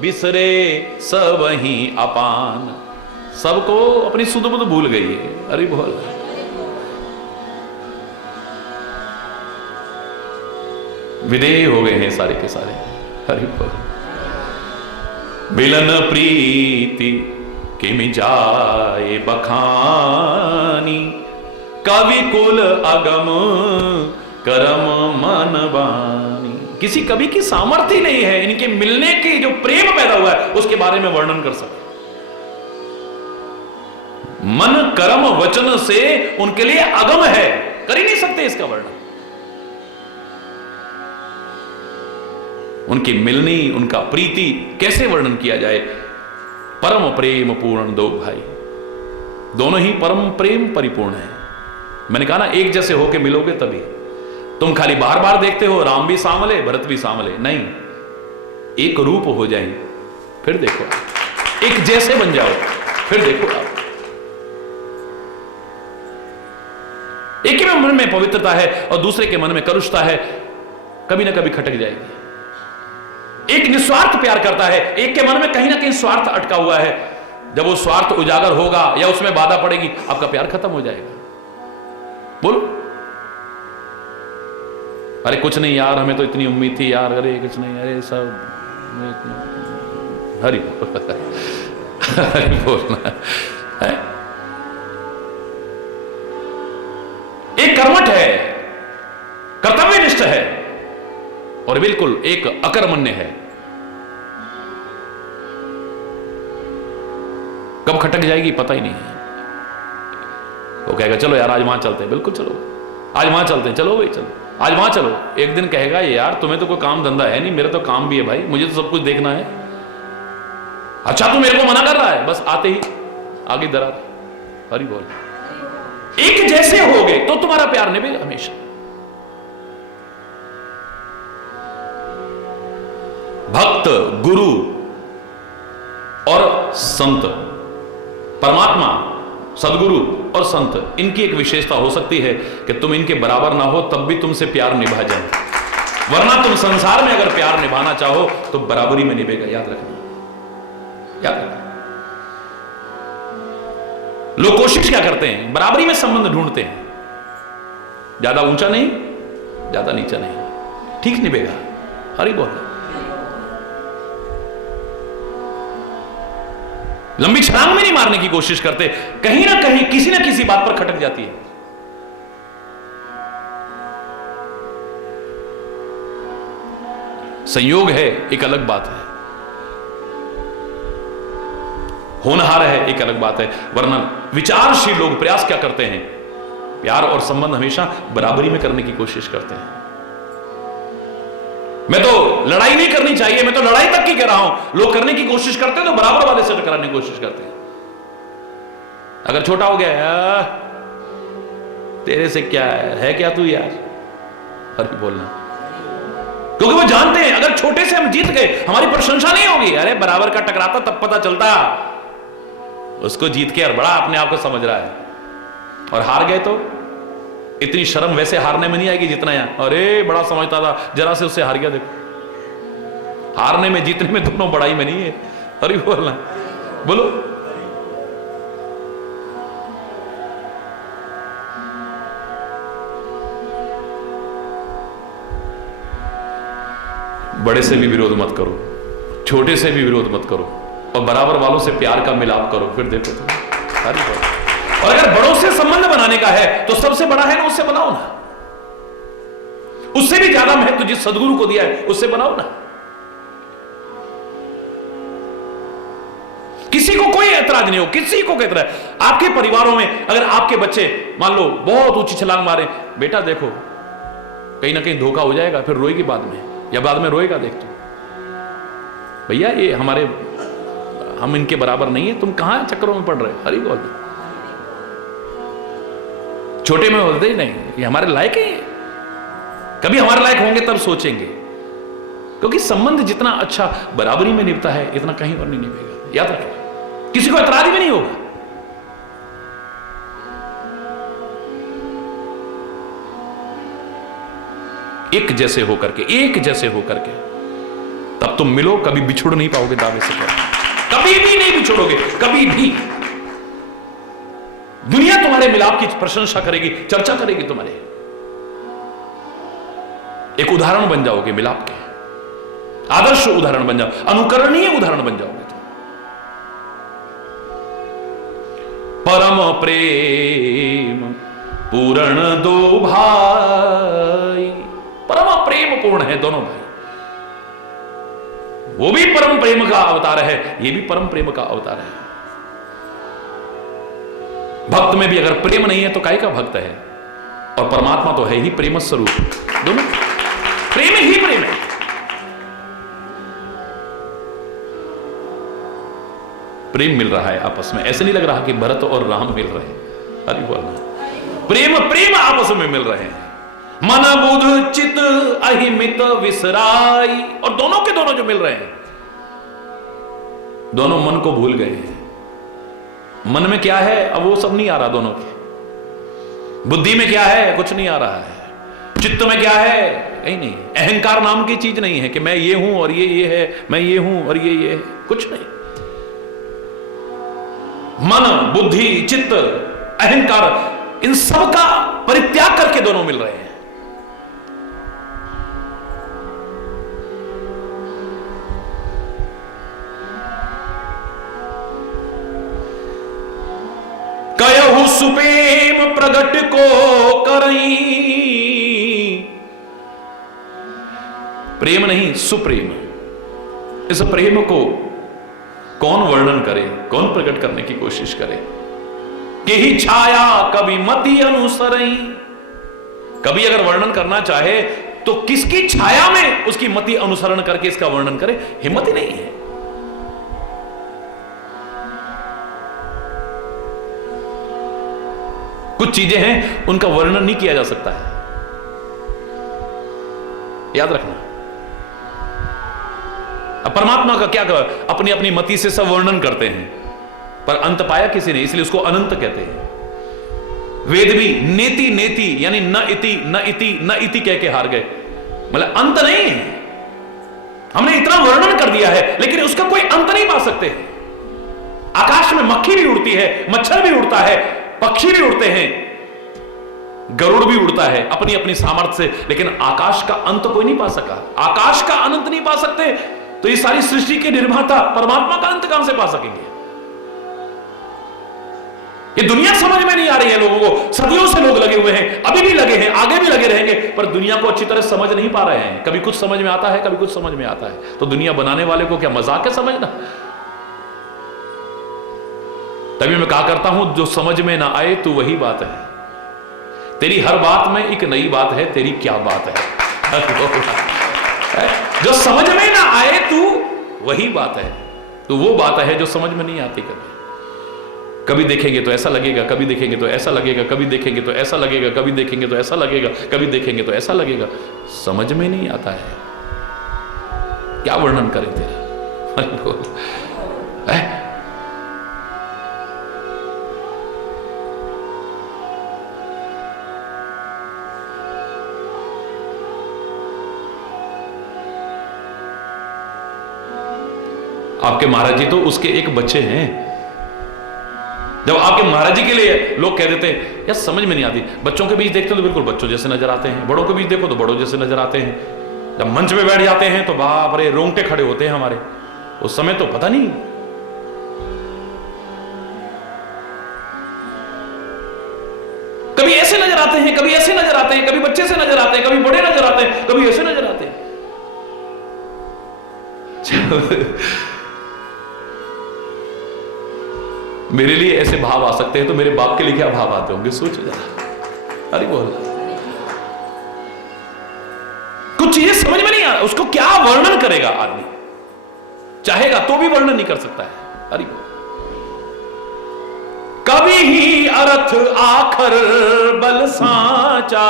बिसरे सब ही अपान, सबको अपनी सुध बुध भूल गई है। अरे बोल, विदेह हो गए हैं सारे के सारे। हरि बोल। मिलन प्रीति किमि जाए बखानी, कवि कुल अगम करम मन बानी। किसी कवि की सामर्थ्य नहीं है इनके मिलने के जो प्रेम पैदा हुआ है उसके बारे में वर्णन कर सके। मन कर्म वचन से उनके लिए अगम है, कर ही नहीं सकते इसका वर्णन। उनकी मिलनी, उनका प्रीति कैसे वर्णन किया जाए। परम प्रेम पूर्ण दो भाई, दोनों ही परम प्रेम परिपूर्ण है। मैंने कहा ना, एक जैसे होके मिलोगे तभी। तुम खाली बार बार देखते हो राम भी सांवले भरत भी सांवले, नहीं, एक रूप हो जाए फिर देखो, एक जैसे बन जाओ फिर देखो आप। एक के मन में पवित्रता है और दूसरे के मन में कलुषता है, कभी ना कभी खटक जाएगी। एक निस्वार्थ प्यार करता है, एक के मन में कहीं ना कहीं स्वार्थ अटका हुआ है। जब वो स्वार्थ उजागर होगा या उसमें बाधा पड़ेगी, आपका प्यार खत्म हो जाएगा। बोलो, अरे कुछ नहीं यार, हमें तो इतनी उम्मीद थी यार, अरे कुछ नहीं, अरे सब हरि बोलना है। एक कर्मठ है, कर्तव्यनिष्ठ है, और बिल्कुल एक अकर्मण्य है। कब खटक जाएगी पता ही नहीं है। वो कहेगा चलो यार आज वहां चलते हैं, बिल्कुल चलो आज वहां चलते हैं, चलो भाई चलो आज वहां चलो। एक दिन कहेगा यार तुम्हें तो कोई काम धंधा है नहीं, मेरा तो काम भी है भाई, मुझे तो सब कुछ देखना है। अच्छा तू मेरे को मना कर रहा है, बस आते ही आगे दरार। हरि बोल। एक जैसे हो गए तो तुम्हारा प्यार निभेगा हमेशा। भक्त, गुरु और संत, परमात्मा, सदगुरु और संत, इनकी एक विशेषता हो सकती है कि तुम इनके बराबर ना हो तब भी तुमसे प्यार निभा जाए, वरना तुम संसार में अगर प्यार निभाना चाहो तो बराबरी में निभेगा। याद रखना, याद रखना। लोग कोशिश क्या करते हैं, बराबरी में संबंध ढूंढते हैं, ज्यादा ऊंचा नहीं ज्यादा नीचा नहीं, ठीक निभेगा। हरि बोल। लंबी छलांग में नहीं मारने की कोशिश करते, कहीं ना कहीं किसी ना किसी बात पर खटक जाती है। संयोग है एक अलग बात है, होनहार है एक अलग बात है, वरना विचारशील लोग प्रयास क्या करते हैं, प्यार और संबंध हमेशा बराबरी में करने की कोशिश करते हैं। मैं तो लड़ाई नहीं करनी चाहिए, मैं तो लड़ाई तक की कह रहा हूं, लोग करने की कोशिश करते हैं तो बराबर वाले से टकराने की कोशिश करते हैं। अगर छोटा हो गया, तेरे से क्या है क्या तू यार, हर बोलना, क्योंकि वो जानते हैं अगर छोटे से हम जीत गए हमारी प्रशंसा नहीं होगी। अरे बराबर का टकराता तब पता चलता, उसको जीत के और बड़ा अपने आप को समझ रहा है, और हार गए तो इतनी शर्म वैसे हारने में नहीं आएगी जितना यहां, अरे बड़ा समझता था जरा से उससे हार गया, देखो हारने में जीतने में दोनों बड़ाई में नहीं है। अरे बोलना, बोलो बड़े से भी विरोध मत करो, छोटे से भी विरोध मत करो, और बराबर वालों से प्यार का मिलाप करो, फिर देखो तुम सारी बात। और अगर बड़ों से संबंध बनाने का है तो सबसे बड़ा है ना, उससे बनाओ ना। उससे भी ज्यादा महत्व जिस सदगुरु को दिया है उससे बनाओ ना। किसी को कोई ऐतराज नहीं हो, किसी को कहता है। आपके परिवारों में अगर आपके बच्चे मान लो बहुत ऊंची छलांग मारे, बेटा देखो कहीं ना कहीं धोखा हो जाएगा, फिर रोएगी बाद में, या बाद में रोएगा, देख तू भैया ये हमारे, हम इनके बराबर नहीं है, तुम कहां चक्करों में पड़ रहे हो। हरी बोल। छोटे में होते ही नहीं, ये हमारे लायक है, कभी हमारे लायक होंगे तब सोचेंगे, क्योंकि संबंध जितना अच्छा बराबरी में निभता है इतना कहीं और नहीं निभेगा। याद रखो, किसी को ऐतराज भी नहीं होगा। एक जैसे होकर के, एक जैसे होकर के तब तुम मिलो, कभी बिछुड़ नहीं पाओगे दावे से, कभी भी नहीं बिछुड़ोगे, कभी भी। दुनिया तुम्हारे मिलाप की प्रशंसा करेगी, चर्चा करेगी तुम्हारे। एक उदाहरण बन जाओगे मिलाप के, आदर्श उदाहरण बन जाओ, अनुकरणीय उदाहरण बन जाओगे तुम। परम प्रेम पूर्ण दो भाई, परम प्रेम पूर्ण है दोनों भाई। वो भी परम प्रेम का अवतार है, ये भी परम प्रेम का अवतार है। भक्त में भी अगर प्रेम नहीं है तो काहे का भक्त है? और परमात्मा तो है ही प्रेम स्वरूप, दोनों प्रेम ही प्रेम है। प्रेम मिल रहा है आपस में, ऐसे नहीं लग रहा कि भरत और राम मिल रहे हैं। हरि बोल। प्रेम प्रेम आपस में मिल रहे हैं। मन बुध चित अहिमित विसराई, और दोनों के दोनों जो मिल रहे हैं, दोनों मन को भूल गए हैं। मन में क्या है अब वो सब नहीं आ रहा दोनों के। बुद्धि में क्या है कुछ नहीं आ रहा है। चित्त में क्या है कहीं नहीं। अहंकार नाम की चीज नहीं है कि मैं ये हूं और ये है, मैं ये हूं और ये है, कुछ नहीं। मन बुद्धि चित्त अहंकार, इन सब का परित्याग करके दोनों मिल रहे हैं। कयहु सुप्रेम प्रगट को करई, प्रेम नहीं सुप्रेम। इस प्रेम को कौन वर्णन करे, कौन प्रकट करने की कोशिश करे? कि ही छाया कभी मति अनुसरई। कभी अगर वर्णन करना चाहे तो किसकी छाया में उसकी मति अनुसरण करके इसका वर्णन करे, हिम्मत ही नहीं है। कुछ चीजें हैं उनका वर्णन नहीं किया जा सकता है, याद रखना। अब परमात्मा का क्या कर, अपनी अपनी मति से सब वर्णन करते हैं, पर अंत पाया किसी ने, इसलिए उसको अनंत कहते हैं। वेद भी नेति नेति यानी न इति न इति न इति कह के हार गए, मतलब अंत नहीं है। हमने इतना वर्णन कर दिया है लेकिन उसका कोई अंत नहीं पा सकते। आकाश में मक्खी भी उड़ती है, मच्छर भी उड़ता है, पक्षी भी उड़ते हैं, गरुड़ भी उड़ता है अपनी अपनी सामर्थ्य से, लेकिन आकाश का अंत कोई नहीं पा सका। आकाश का अनंत नहीं पा सकते तो ये सारी सृष्टि के निर्माता परमात्मा का अंत कहां से पा सकेंगे? ये दुनिया समझ में नहीं आ रही है लोगों को। सदियों से लोग लगे हुए हैं, अभी भी लगे हैं, आगे भी लगे रहेंगे, पर दुनिया को अच्छी तरह समझ नहीं पा रहे हैं। कभी कुछ समझ में आता है, कभी कुछ समझ में आता है। तो दुनिया बनाने वाले को क्या मजाक है समझना? तभी मैं कहा करता हूं जो समझ में ना आए तो वही बात है। तेरी हर बात में एक नई बात है, तेरी क्या बात है? जो समझ में ना आए तू वही बात है, तो वो बात है जो समझ में नहीं आती। कभी देखेंगे तो ऐसा लगेगा, कभी देखेंगे तो ऐसा लगेगा, कभी देखेंगे तो ऐसा लगेगा, कभी देखेंगे तो ऐसा लगेगा, कभी देखेंगे तो ऐसा लगेगा। समझ में नहीं आता है, क्या वर्णन करें तेरा? आपके महाराज जी तो उसके एक बच्चे हैं। जब आपके महाराज जी के लिए लोग कह देते हैं यार समझ में नहीं आती, बच्चों के बीच देखते हो तो बिल्कुल बच्चों जैसे नजर आते हैं, बड़ों के बीच देखो तो बड़ों जैसे नजर आते हैं, जब मंच पे बैठ जाते हैं तो बाप रे रोंगटे खड़े होते हैं हमारे, उस समय तो पता नहीं। कभी ऐसे नजर आते हैं, कभी ऐसे नजर आते हैं, कभी बच्चे से नजर आते हैं, कभी बड़े नजर आते हैं, कभी ऐसे नजर आते हैं। मेरे लिए ऐसे भाव आ सकते हैं तो मेरे बाप के लिए क्या भाव आते होंगे, सोचो जरा। अरे बोल, कुछ चीजें समझ में नहीं आ, उसको क्या वर्णन करेगा आदमी, चाहेगा तो भी वर्णन नहीं कर सकता है। अरे बोल, कभी ही अर्थ आखर बल सांचा,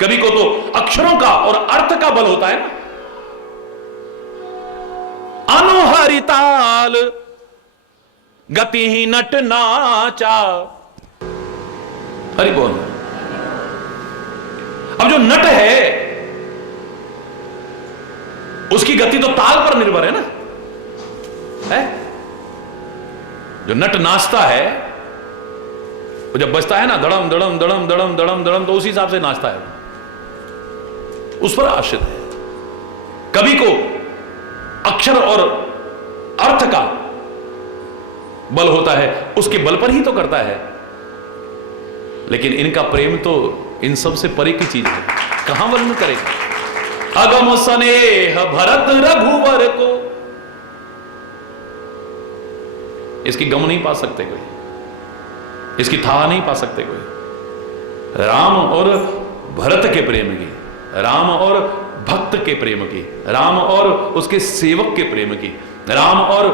कभी को तो अक्षरों का और अर्थ का बल होता है ना। अनुहरिताल गति ही नट नाचा। हरि बोल। अब जो नट है उसकी गति तो ताल पर निर्भर है ना, है? जो नट नाचता है वो जब बजता है ना, धड़म धड़म धड़म धड़म धड़म धड़म, तो उसी हिसाब से नाचता है, उस पर आश्रित है। कवि को अक्षर और अर्थ का बल होता है, उसके बल पर ही तो करता है। लेकिन इनका प्रेम तो इन सब से परे की चीज है, कहां वर्णन करेगा। अगम स्नेह भरत रघुवर को, इसकी गम नहीं पा सकते कोई, इसकी था नहीं पा सकते कोई। राम और भरत के प्रेम की, राम और भक्त के प्रेम की, राम और उसके सेवक के प्रेम की, राम और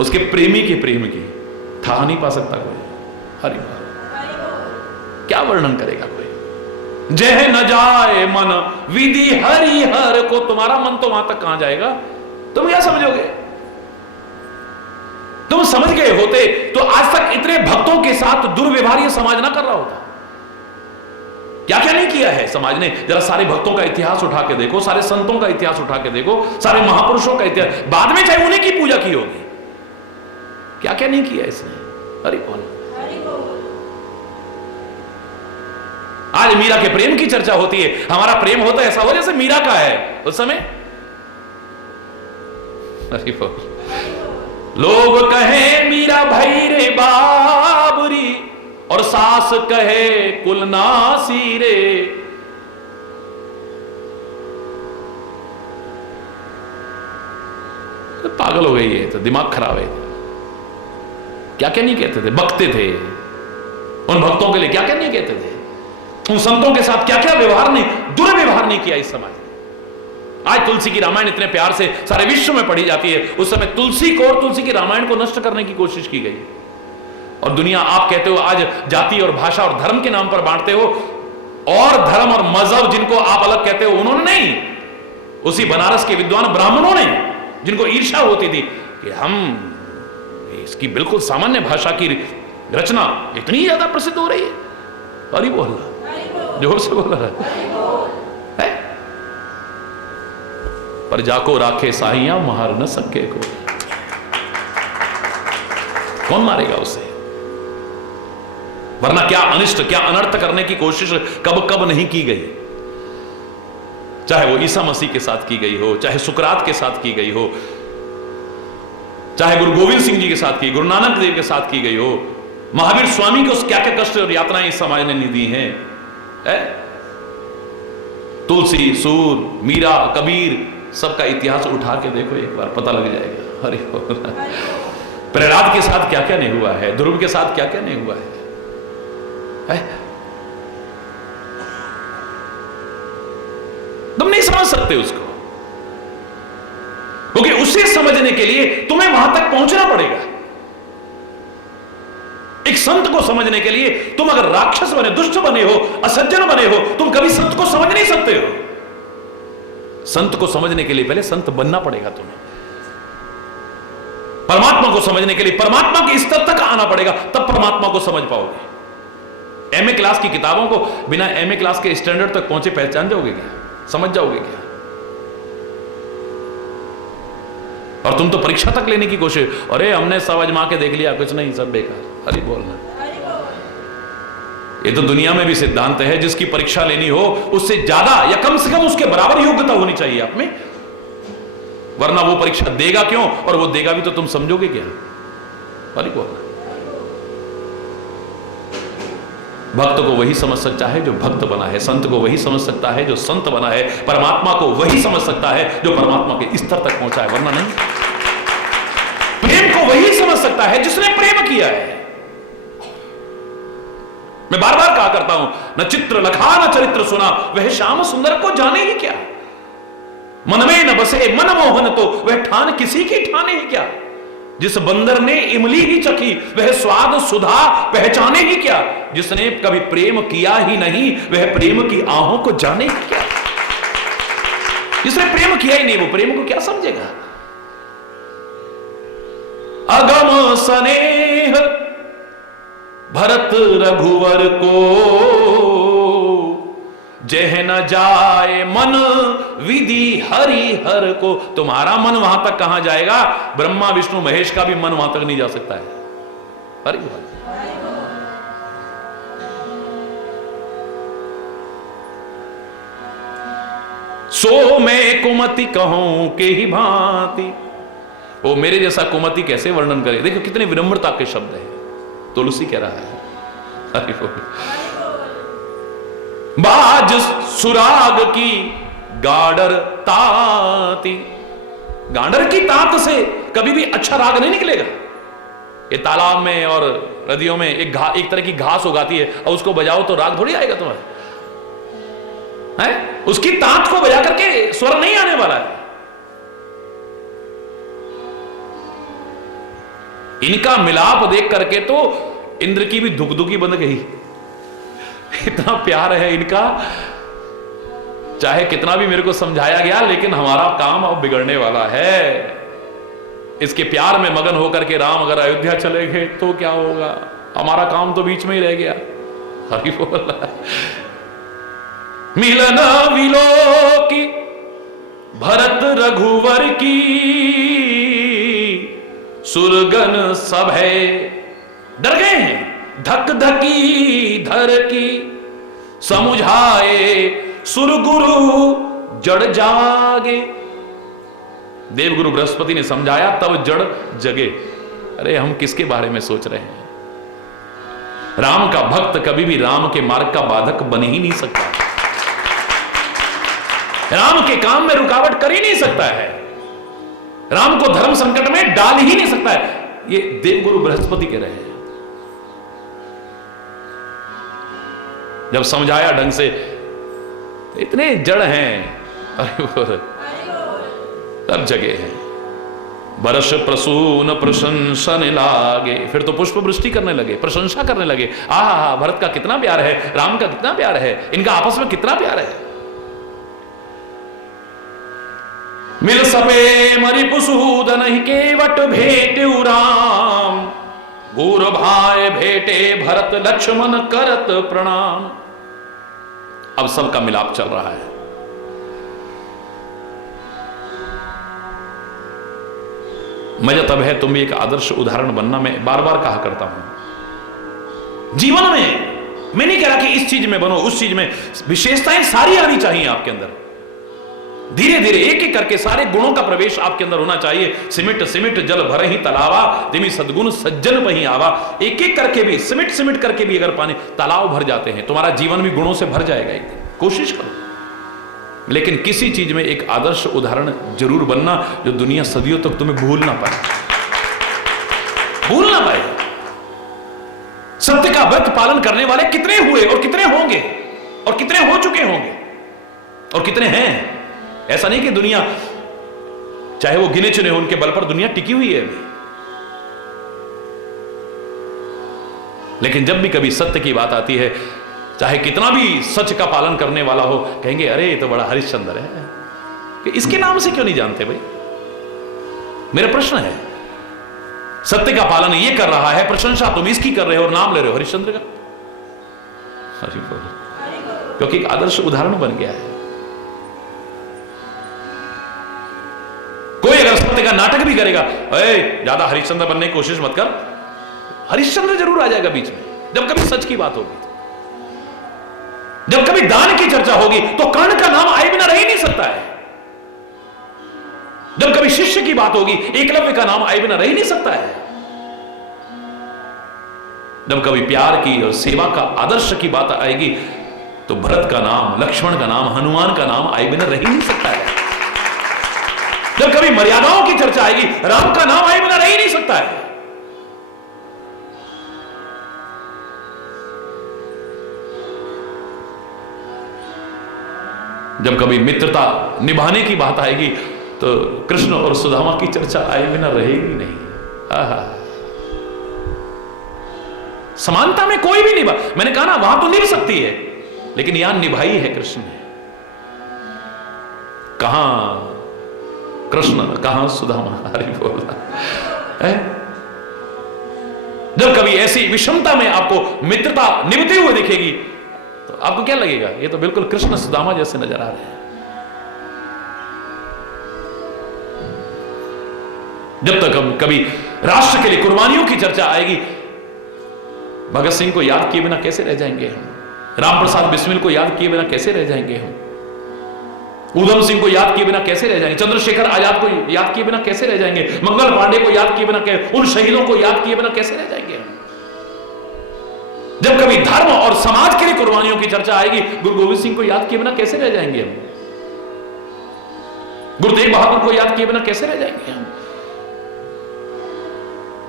उसके प्रेमी के प्रेम की था नहीं पा सकता कोई। हरि क्या वर्णन करेगा कोई। जह न जाए मन विधि हरि हर को, तुम्हारा मन तो वहां तक कहां जाएगा, तुम क्या समझोगे। तुम समझ गए होते तो आज तक इतने भक्तों के साथ दुर्व्यवहार ये समाज ना कर रहा होता। क्या क्या नहीं किया है समाज ने, जरा सारे भक्तों का इतिहास उठा के देखो, सारे संतों का इतिहास उठा के देखो, सारे महापुरुषों का इतिहास, बाद में चाहे उन्हीं की पूजा की होगी, क्या क्या नहीं किया इसने। हरि बोल। आज मीरा के प्रेम की चर्चा होती है, हमारा प्रेम होता है ऐसा हो जैसे मीरा का है उस समय। हरि बोल। लोग कहे मीरा भई रे बाबरी, और सास कहे कुलनासी रे। तो पागल हो गई है, तो दिमाग खराब है। क्या क्या नहीं कहते थे, बकते थे उन भक्तों के लिए, क्या क्या नहीं कहते थे, उन संतों के साथ क्या क्या व्यवहार नहीं, दुर्व्यवहार नहीं किया इस समाज। आज तुलसी की रामायण इतने प्यार से सारे विश्व में पढ़ी जाती है, उस समय तुलसी को और तुलसी की रामायण को नष्ट करने की कोशिश की गई। और दुनिया, आप कहते हो आज जाति और भाषा और धर्म के नाम पर बांटते हो, और धर्म और मजहब जिनको आप अलग कहते हो उन्होंने नहीं, उसी बनारस के विद्वान ब्राह्मणों ने, जिनको ईर्ष्या होती थी कि हम इसकी बिल्कुल सामान्य भाषा की रचना इतनी ज्यादा प्रसिद्ध हो रही है। अरे बोल, जोर से बोल रहा है। पर जाको राखे साहिया मार न सके को, कौन मारेगा उसे। वरना क्या अनिष्ट, क्या अनर्थ करने की कोशिश कब कब नहीं की गई, चाहे वो ईसा मसीह के साथ की गई हो, चाहे सुकरात के साथ की गई हो, चाहे गुरु गोविंद सिंह जी के साथ की, गुरु नानक देव के साथ की गई हो, महावीर स्वामी को क्या क्या कष्ट और यातनाएं इस समाज ने दी हैं। तुलसी, सूर, मीरा, कबीर, सबका इतिहास उठा के देखो एक बार, पता लग जाएगा। हरि प्रहलाद के साथ क्या क्या नहीं हुआ है, ध्रुव के साथ क्या क्या नहीं हुआ है। तुम नहीं समझ सकते उसको, क्योंकि उसे समझने के लिए तुम्हें वहां तक पहुंचना पड़ेगा। एक संत को समझने के लिए तुम अगर राक्षस बने, दुष्ट बने हो, असज्जन बने हो, तुम कभी संत को समझ नहीं सकते हो। संत को समझने के लिए पहले संत बनना पड़ेगा तुम्हें। परमात्मा को समझने के लिए परमात्मा के स्तर तक आना पड़ेगा, तब परमात्मा को समझ पाओगे। एमए क्लास की किताबों को बिना एमए क्लास के स्टैंडर्ड तक पहुंचे पहचान जाओगे क्या, समझ जाओगे क्या। और तुम तो परीक्षा तक लेने की कोशिश, अरे हमने सब आजमा के देख लिया, कुछ नहीं, सब बेकार। अरे बोलना ये तो दुनिया में भी सिद्धांत है, जिसकी परीक्षा लेनी हो उससे ज्यादा या कम से कम उसके बराबर योग्यता होनी चाहिए आप में, वरना वो परीक्षा देगा क्यों, और वो देगा भी तो तुम समझोगे क्या। भक्त को वही समझ सकता है जो भक्त बना है, संत को वही समझ सकता है जो संत बना है, परमात्मा को वही समझ सकता है जो परमात्मा के स्तर तक पहुंचा है, वरना नहीं। प्रेम को वही समझ सकता है जिसने प्रेम किया है। मैं बार बार कहा करता हूं, न चित्र लखा न चरित्र सुना, वह श्याम सुंदर को जाने ही क्या। मन में न बसे मन मोहन, तो वह ठान किसी की ठाने ही क्या। जिस बंदर ने इमली ही चखी, वह स्वाद सुधा पहचाने ही क्या। जिसने कभी प्रेम किया ही नहीं, वह प्रेम की आहों को जाने ही क्या। जिसने प्रेम किया ही नहीं, वो प्रेम को क्या समझेगा। अगम स्नेह भरत रघुवर को, जह न जाए मन विधि हरि हर को। तुम्हारा मन वहां तक कहां जाएगा, ब्रह्मा विष्णु महेश का भी मन वहां तक नहीं जा सकता है। हरि बोल। सो मैं कुमति कहूं के ही भांति, वो मेरे जैसा कुमति कैसे वर्णन करे। देखो कितने विनम्रता के शब्द है, तुलसी कह रहा है। हरि बोल। बाज सुराग की गाडर ताती, गाडर की तात से कभी भी अच्छा राग नहीं निकलेगा। ये तालाब में और नदियों में एक तरह की घास उगाती है, और उसको बजाओ तो राग थोड़ी आएगा तुम्हारे, है? उसकी तात को बजा करके स्वर नहीं आने वाला है। इनका मिलाप देख करके तो इंद्र की भी धुकधुकी बंद गई। इतना प्यार है इनका, चाहे कितना भी मेरे को समझाया गया, लेकिन हमारा काम अब बिगड़ने वाला है। इसके प्यार में मगन होकर के राम अगर अयोध्या चले गए तो क्या होगा, हमारा काम तो बीच में ही रह गया। हरि बोल। मिलन विलो की भरत रघुवर की, सुरगन सब है डर गए हैं, धक धकी धर की, समुझाए सुरगुरु जड़ जागे। देवगुरु बृहस्पति ने समझाया तब जड़ जगे। अरे हम किसके बारे में सोच रहे हैं। राम का भक्त कभी भी राम के मार्ग का बाधक बन ही नहीं सकता, राम के काम में रुकावट कर ही नहीं सकता है, राम को धर्म संकट में डाल ही नहीं सकता है। ये देवगुरु बृहस्पति कह रहे हैं। जब समझाया ढंग से, इतने जड़ हैं, तब जगे हैं। बरस प्रसून प्रशंसन लागे, फिर तो पुष्प वृष्टि करने लगे, प्रशंसा करने लगे। आहा, भरत का कितना प्यार है, राम का कितना प्यार है, इनका आपस में कितना प्यार है। मिल सपे मरि पुसूद नहीं केवट भेटे राम, गुर भाई भेटे भरत लक्ष्मण करत प्रणाम। अब सबका मिलाप चल रहा है। मजा तब है तुम भी एक आदर्श उदाहरण बनना। मैं बार बार कहा करता हूं, जीवन में मैं नहीं कह रहा कि इस चीज में बनो, उस चीज में, विशेषताएं सारी आनी चाहिए आपके अंदर। धीरे धीरे एक एक करके सारे गुणों का प्रवेश आपके अंदर होना चाहिए। सिमिट सिमिट जल भर ही तलावा, दिमी सद्गुण सज्जन पही आवा। एक एक करके भी, सिमिट सिमिट करके भी अगर पानी तालाब भर जाते हैं, तुम्हारा जीवन भी गुणों से भर जाएगा। एक दिन कोशिश करो, लेकिन किसी चीज में एक आदर्श उदाहरण जरूर बनना, जो दुनिया सदियों तक तुम्हें भूल ना पाए, भूल ना पाए। सत्य का व्रत पालन करने वाले कितने हुए और कितने होंगे, और कितने हो चुके होंगे, और कितने हैं। ऐसा नहीं कि दुनिया, चाहे वो गिने चुने हो, उनके बल पर दुनिया टिकी हुई है अभी। लेकिन जब भी कभी सत्य की बात आती है, चाहे कितना भी सच का पालन करने वाला हो, कहेंगे अरे ये तो बड़ा हरिश्चंद्र है, कि इसके नाम से क्यों नहीं जानते भाई। मेरा प्रश्न है, सत्य का पालन ये कर रहा है, प्रशंसा तुम इसकी कर रहे हो और नाम ले रहे हो हरिश्चंद्र का। क्योंकि एक आदर्श उदाहरण बन गया है। कोई अगर सत्य का नाटक भी करेगा, ज्यादा हरिश्चंद्र बनने की कोशिश मत कर, हरिश्चंद्र जरूर आ जाएगा बीच में जब कभी सच की बात होगी। जब कभी दान की चर्चा होगी तो कर्ण का नाम आए बिना रह ही नहीं सकता है। जब कभी शिष्य की बात होगी एकलव्य का नाम आए बिना रह ही नहीं सकता है। जब कभी प्यार की और सेवा का आदर्श की बात आएगी तो भरत का नाम, लक्ष्मण का नाम, हनुमान का नाम आए बिना रह ही नहीं सकता है। जब कभी मर्यादाओं की चर्चा आएगी राम का नाम आए बिना रह ही नहीं सकता है। जब कभी मित्रता निभाने की बात आएगी तो कृष्ण और सुदामा की चर्चा आए बिना रहेगी नहीं। आहा, समानता में कोई भी निभा, मैंने कहा ना वहां तो निभ सकती है, लेकिन यहां निभाई है कृष्ण ने। कहां कृष्ण कहां सुदामा, हरि बोला है। जब कभी ऐसी विषमता में आपको मित्रता निभते हुए दिखेगी तो आपको क्या लगेगा, ये तो बिल्कुल कृष्ण सुदामा जैसे नजर आ रहे हैं। जब तक हम कभी राष्ट्र के लिए कुर्बानियों की चर्चा आएगी, भगत सिंह को याद किए बिना कैसे रह जाएंगे हम, राम प्रसाद बिस्मिल को याद किए बिना कैसे रह जाएंगे हम, उधम सिंह को याद किए बिना कैसे रह जाएंगे, चंद्रशेखर आजाद को याद किए बिना कैसे रह जाएंगे, मंगल पांडे को याद किए बिना, उन शहीदों को याद किए बिना कैसे रह जाएंगे हम। जब कभी धर्म और समाज के लिए कुर्बानियों की चर्चा आएगी, गुरु गोविंद सिंह को याद किए बिना कैसे रह जाएंगे हम, गुरु तेग बहादुर को याद किए बिना कैसे रह जाएंगे हम,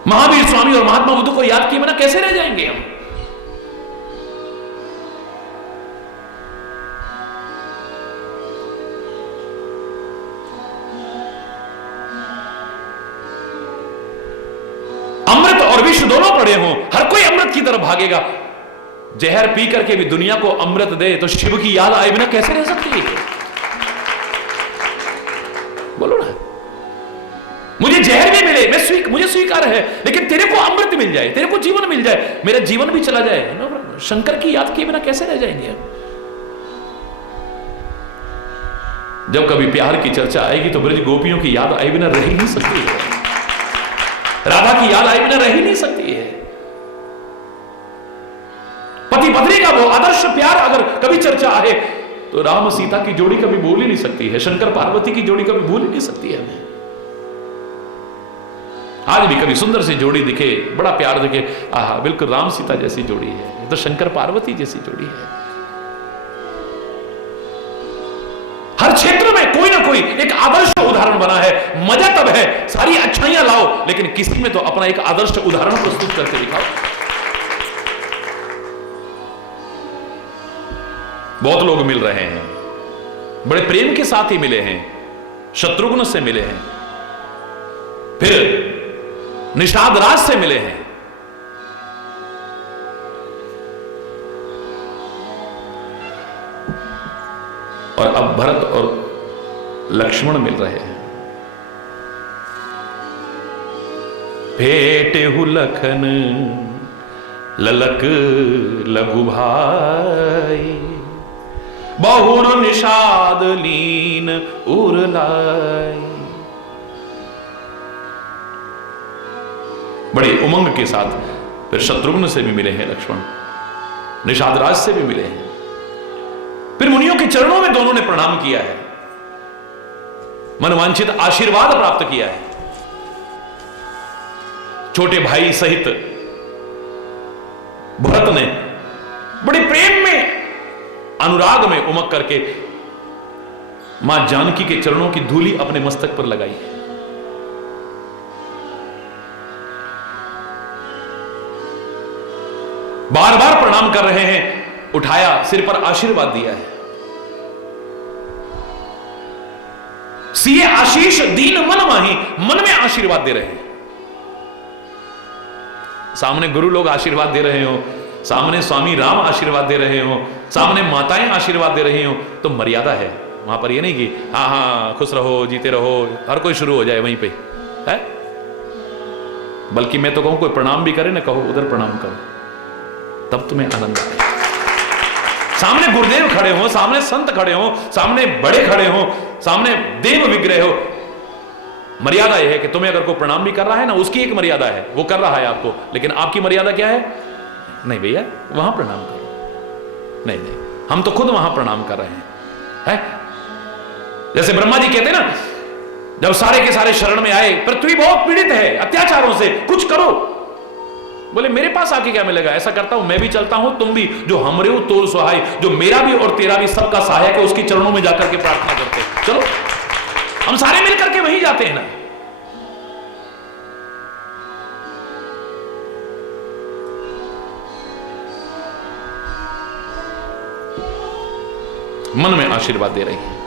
महावीर स्वामी और महात्मा बुद्ध को याद किए बिना कैसे रह जाएंगे हम। अमृत और विष दोनों पड़े हों, हर कोई अमृत की तरफ भागेगा। जहर पी करके भी दुनिया को अमृत दे तो शिव की याद आए बिना कैसे रह सकती है? बोलो ना, मुझे जहर भी मिले मुझे स्वीकार है, लेकिन तेरे को अमृत मिल जाए, तेरे को जीवन मिल जाए, मेरा जीवन भी चला जाए, शंकर की याद किए बिना कैसे रह जाएंगे हम। जब कभी प्यार की चर्चा आएगी तो ब्रज गोपियों की याद आए बिना रह ही नहीं सकती है, राधा की याद आए बिना रह ही नहीं सकती है। पति पत्नी का वो आदर्श प्यार अगर कभी चर्चा आए तो राम सीता की जोड़ी कभी भूल ही नहीं सकती है, शंकर पार्वती की जोड़ी कभी भूल ही नहीं सकती है हमें। आज भी कभी सुंदर सी जोड़ी दिखे, बड़ा प्यार दिखे, आहा बिल्कुल राम सीता जैसी जोड़ी है, ये तो शंकर पार्वती जैसी जोड़ी है। हर क्षेत्र में कोई ना कोई एक आदर्श उदाहरण बना है। मजा तब है सारी अच्छाइयां लाओ, लेकिन किसी में तो अपना एक आदर्श उदाहरण प्रस्तुत करके दिखाओ। बहुत लोग मिल रहे हैं, बड़े प्रेम के साथ ही मिले हैं, शत्रुघ्न से मिले हैं, फिर निषाद राज से मिले हैं, और अब भरत और लक्ष्मण मिल रहे हैं। भेटे लखन ललक लघु भाई, बहुर निषाद लीन उरलाई। बड़े उमंग के साथ फिर शत्रुघ्न से भी मिले हैं लक्ष्मण, निषाद राज से भी मिले हैं, फिर मुनियों के चरणों में दोनों ने प्रणाम किया है, मनवांछित आशीर्वाद प्राप्त किया है। छोटे भाई सहित भरत ने बड़े प्रेम में, अनुराग में उमग करके मां जानकी के चरणों की धूली अपने मस्तक पर लगाई है। बार बार प्रणाम कर रहे हैं, उठाया, सिर पर आशीर्वाद दिया है। सीए आशीष दीन मन माही, मन में आशीर्वाद दे रहे हैं। सामने गुरु लोग आशीर्वाद दे रहे हो, सामने स्वामी राम आशीर्वाद दे रहे हो, सामने माताएं आशीर्वाद दे रही हो, तो मर्यादा है वहां पर। ये नहीं कि हाँ हाँ खुश रहो, जीते रहो, हर कोई शुरू हो जाए वहीं पे है। बल्कि मैं तो कहूं कोई प्रणाम भी करे ना, कहो उधर प्रणाम करो, तब तुम्हें आनंद आए। सामने गुरुदेव खड़े हो, सामने संत खड़े हो, सामने बड़े खड़े हो, सामने देव विग्रह हो, मर्यादा यह है कि तुम्हें अगर कोई प्रणाम भी कर रहा है ना, उसकी एक मर्यादा है, वो कर रहा है आपको, लेकिन आपकी मर्यादा क्या है? नहीं भैया वहां प्रणाम करो, नहीं नहीं हम तो खुद वहां प्रणाम कर रहे हैं। जैसे ब्रह्मा जी कहते ना, जब सारे के सारे शरण में आए, पृथ्वी बहुत पीड़ित है अत्याचारों से, कुछ करो। बोले मेरे पास आके क्या मिलेगा, ऐसा करता हूं मैं भी चलता हूं, तुम भी, जो हमरे हो तोर सहाय, जो मेरा भी और तेरा भी सबका सहायक है, उसकी चरणों में जाकर के प्रार्थना करते हैं। चलो हम सारे मिलकर के वहीं जाते हैं ना। मन में आशीर्वाद दे रही है।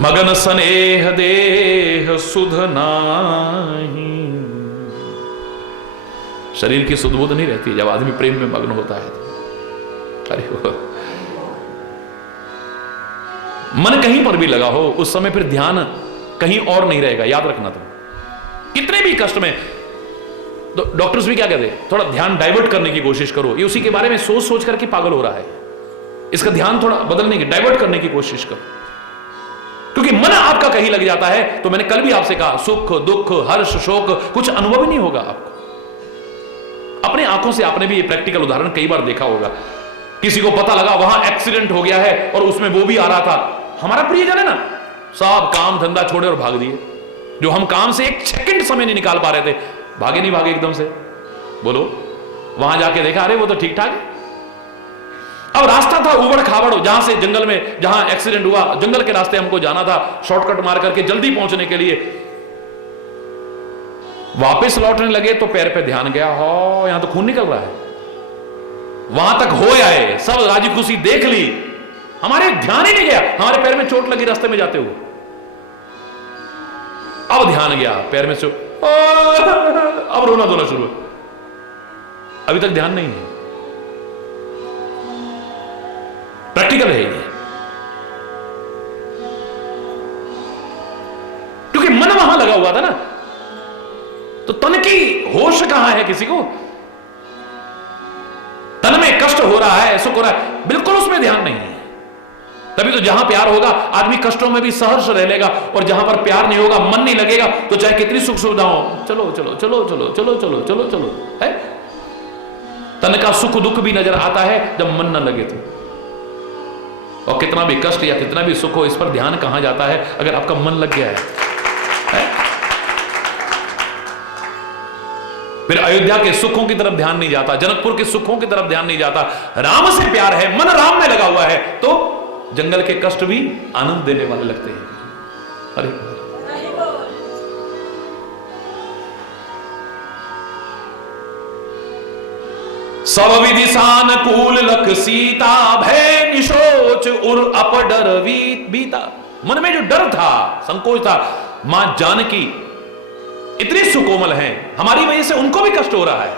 मगन स्नेह देह सुध नाही। शरीर की सुध बुध नहीं रहती जब आदमी प्रेम में मग्न होता है। अरे वो मन कहीं पर भी लगा हो उस समय फिर ध्यान कहीं और नहीं रहेगा, याद रखना। तुम कितने भी कष्ट में, डॉक्टर्स भी क्या कहते हैं, थोड़ा ध्यान डाइवर्ट करने की कोशिश करो। ये उसी के बारे में सोच सोच करके पागल हो रहा है। इसका ध्यान थोड़ा बदलने की, डाइवर्ट करने की कोशिश करो, क्योंकि मन आपका कहीं लग जाता है तो मैंने कल भी आपसे कहा, सुख दुख हर्ष शोक कुछ अनुभव ही नहीं होगा आपको। अपने आंखों से आपने भी ये प्रैक्टिकल उदाहरण कई बार देखा होगा। किसी को पता लगा वहां एक्सीडेंट हो गया है और उसमें वो भी आ रहा था, हमारा प्रियजन है ना, सब काम धंधा छोड़े और भाग दिए। जो हम काम से एक सेकंड समय नहीं निकाल पा रहे थे, भागे नहीं भागे एकदम से? बोलो। वहां जाके देखा, अरे वो तो ठीक ठाक है। अब रास्ता था उबड़ खाबड़, जहां से जंगल में, जहां एक्सीडेंट हुआ जंगल के रास्ते हमको जाना था, शॉर्टकट मार करके जल्दी पहुंचने के लिए। वापस लौटने लगे तो पैर पे ध्यान गया, हो यहां तो खून निकल रहा है। वहां तक हो आए, सब राजी खुशी देख ली, हमारे ध्यान ही नहीं गया, हमारे पैर में चोट लगी रास्ते में जाते हुए। अब ध्यान गया पैर में से, अब रोना धोना शुरू। अभी तक ध्यान नहीं है। प्रैक्टिकल है ये, क्योंकि मन वहां लगा हुआ था ना। तो तन की होश कहां है किसी को? तन में कष्ट हो रहा है, सुख हो रहा है, बिल्कुल उसमें ध्यान नहीं है। तभी तो जहां प्यार होगा आदमी कष्टों में भी सहर्ष रह लेगा, और जहां पर प्यार नहीं होगा, मन नहीं लगेगा, तो चाहे कितनी सुख सुविधा हो, चलो चलो चलो चलो चलो चलो चलो चलो है। तन का सुख दुख भी नजर आता है जब मन न लगे तो। और कितना भी कष्ट या कितना भी सुख हो, इस पर ध्यान कहां जाता है अगर आपका मन लग गया है? फिर अयोध्या के सुखों की तरफ ध्यान नहीं जाता, जनकपुर के सुखों की तरफ ध्यान नहीं जाता। राम से प्यार है, मन राम में लगा हुआ है, तो जंगल के कष्ट भी आनंद देने वाले लगते हैं। अरे सब विधि सानुकूल लख सीता, भय निशोच उर अपडर बीता। मन में जो डर था, संकोच था, मां जानकी इतनी सुकोमल हैं, हमारी वजह से उनको भी कष्ट हो रहा है।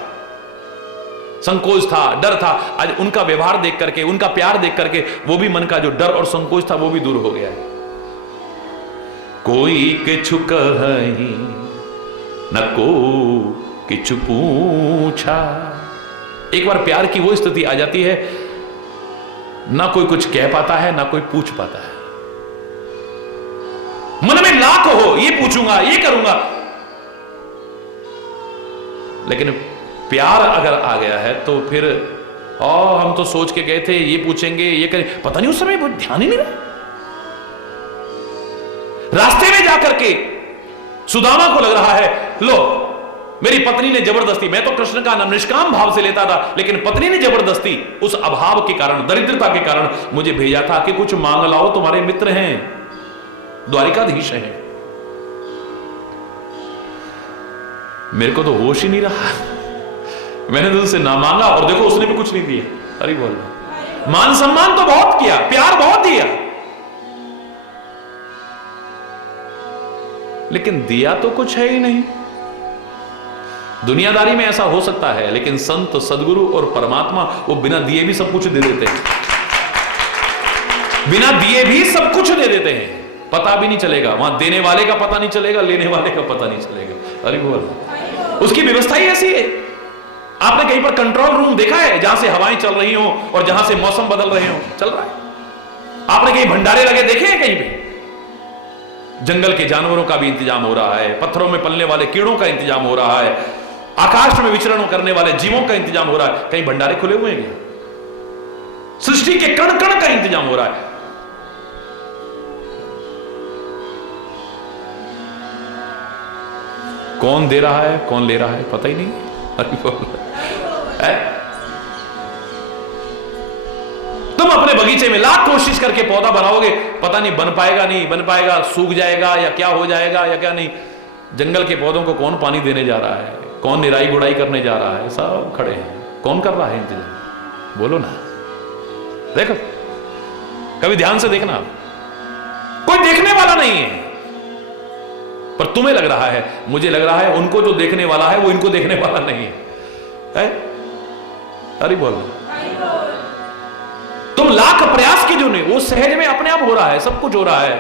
संकोच था, डर था, आज उनका व्यवहार देख करके, उनका प्यार देख करके, वो भी मन का जो डर और संकोच था वो भी दूर हो गया है। कोई किछु कहि न को किछु पूछा। एक बार प्यार की वो स्थिति आ जाती है, ना कोई कुछ कह पाता है ना कोई पूछ पाता है। मन में लाख हो, ये पूछूंगा ये करूंगा, लेकिन प्यार अगर आ गया है तो फिर हम तो सोच के गए थे ये पूछेंगे ये करें, पता नहीं उस समय वो ध्यान ही नहीं रहा। रास्ते में जाकर के सुदामा को लग रहा है, लो मेरी पत्नी ने जबरदस्ती, मैं तो कृष्ण का नाम निष्काम भाव से लेता था, लेकिन पत्नी ने जबरदस्ती उस अभाव के कारण, दरिद्रता के कारण मुझे भेजा था कि कुछ मांग लाओ, तुम्हारे मित्र हैं, द्वारिकाधीश हैं। मेरे को तो होश ही नहीं रहा, मैंने तो उससे ना मांगा और देखो उसने भी कुछ नहीं दिया। अरे बोल, मान सम्मान तो बहुत किया, प्यार बहुत दिया, लेकिन दिया तो कुछ है ही नहीं। दुनियादारी में ऐसा हो सकता है, लेकिन संत सदगुरु और परमात्मा वो बिना दिए भी सब कुछ दे देते हैं, बिना दिए भी सब कुछ दे देते हैं, पता भी नहीं चलेगा, वहां देने वाले का पता नहीं चलेगा, लेने वाले का पता नहीं चलेगा। अरे बोल, उसकी व्यवस्था ही ऐसी है। आपने कहीं पर कंट्रोल रूम देखा है जहां से हवाएं चल रही हो और जहां से मौसम बदल रहे हो? चल रहा है। आपने कहीं भंडारे लगे देखे हैं कहीं पे? जंगल के जानवरों का भी इंतजाम हो रहा है, पत्थरों में पलने वाले कीड़ों का इंतजाम हो रहा है, आकाश में विचरण करने वाले जीवों का इंतजाम हो रहा है। कहीं भंडारे खुले हुए हैं क्या? सृष्टि के कण कण का इंतजाम हो रहा है। कौन दे रहा है, कौन ले रहा है, पता ही नहीं है? तुम अपने बगीचे में लाख कोशिश करके पौधा बनाओगे, पता नहीं बन पाएगा, नहीं बन पाएगा, सूख जाएगा या क्या हो जाएगा या क्या नहीं। जंगल के पौधों को कौन पानी देने जा रहा है, कौन निराई गुड़ाई करने जा रहा है, सब खड़े हैं। कौन कर रहा है इंतजाम? बोलो ना। देखो, कभी ध्यान से देखना, कोई देखने वाला नहीं है। पर तुम्हें लग रहा है, मुझे लग रहा है, उनको जो देखने वाला है वो इनको देखने वाला नहीं है। अरे बोल, तुम लाख प्रयास की जो नहीं, वो सहज में अपने आप हो रहा है, सब कुछ हो रहा है।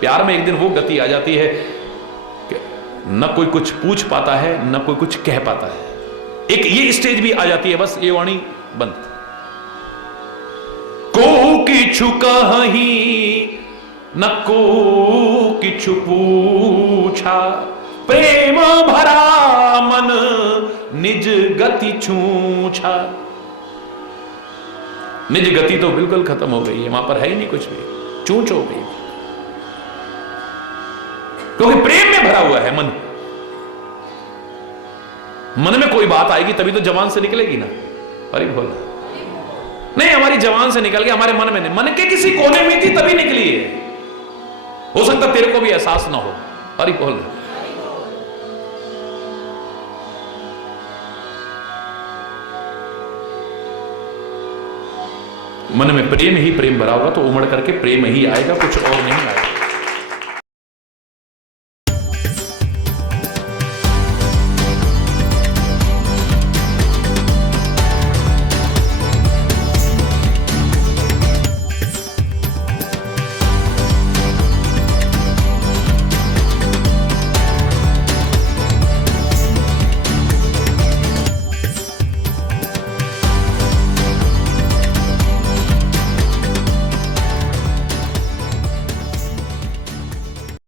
प्यार में एक दिन वो गति आ जाती है कि न कोई कुछ पूछ पाता है, न कोई कुछ कह पाता है। एक ये स्टेज भी आ जाती है, बस ये वाणी बंद। को किछु कहीं न को किछु पूछा, प्रेम भरा मन निज गति छूछा। निज गति तो बिल्कुल खत्म हो गई है, वहां पर है ही नहीं कुछ भी, चूंच हो गई, क्योंकि प्रेम में भरा हुआ है मन। मन में कोई बात आएगी तभी तो जवान से निकलेगी ना। अरे बोल, नहीं हमारी जवान से निकल गया, हमारे मन में नहीं, मन के किसी कोने में थी तभी निकली है। हो सकता तेरे को भी एहसास ना हो। अरे बोल, मन में प्रेम ही प्रेम भरा होगा तो उमड़ करके प्रेम ही आएगा, कुछ और नहीं आएगा।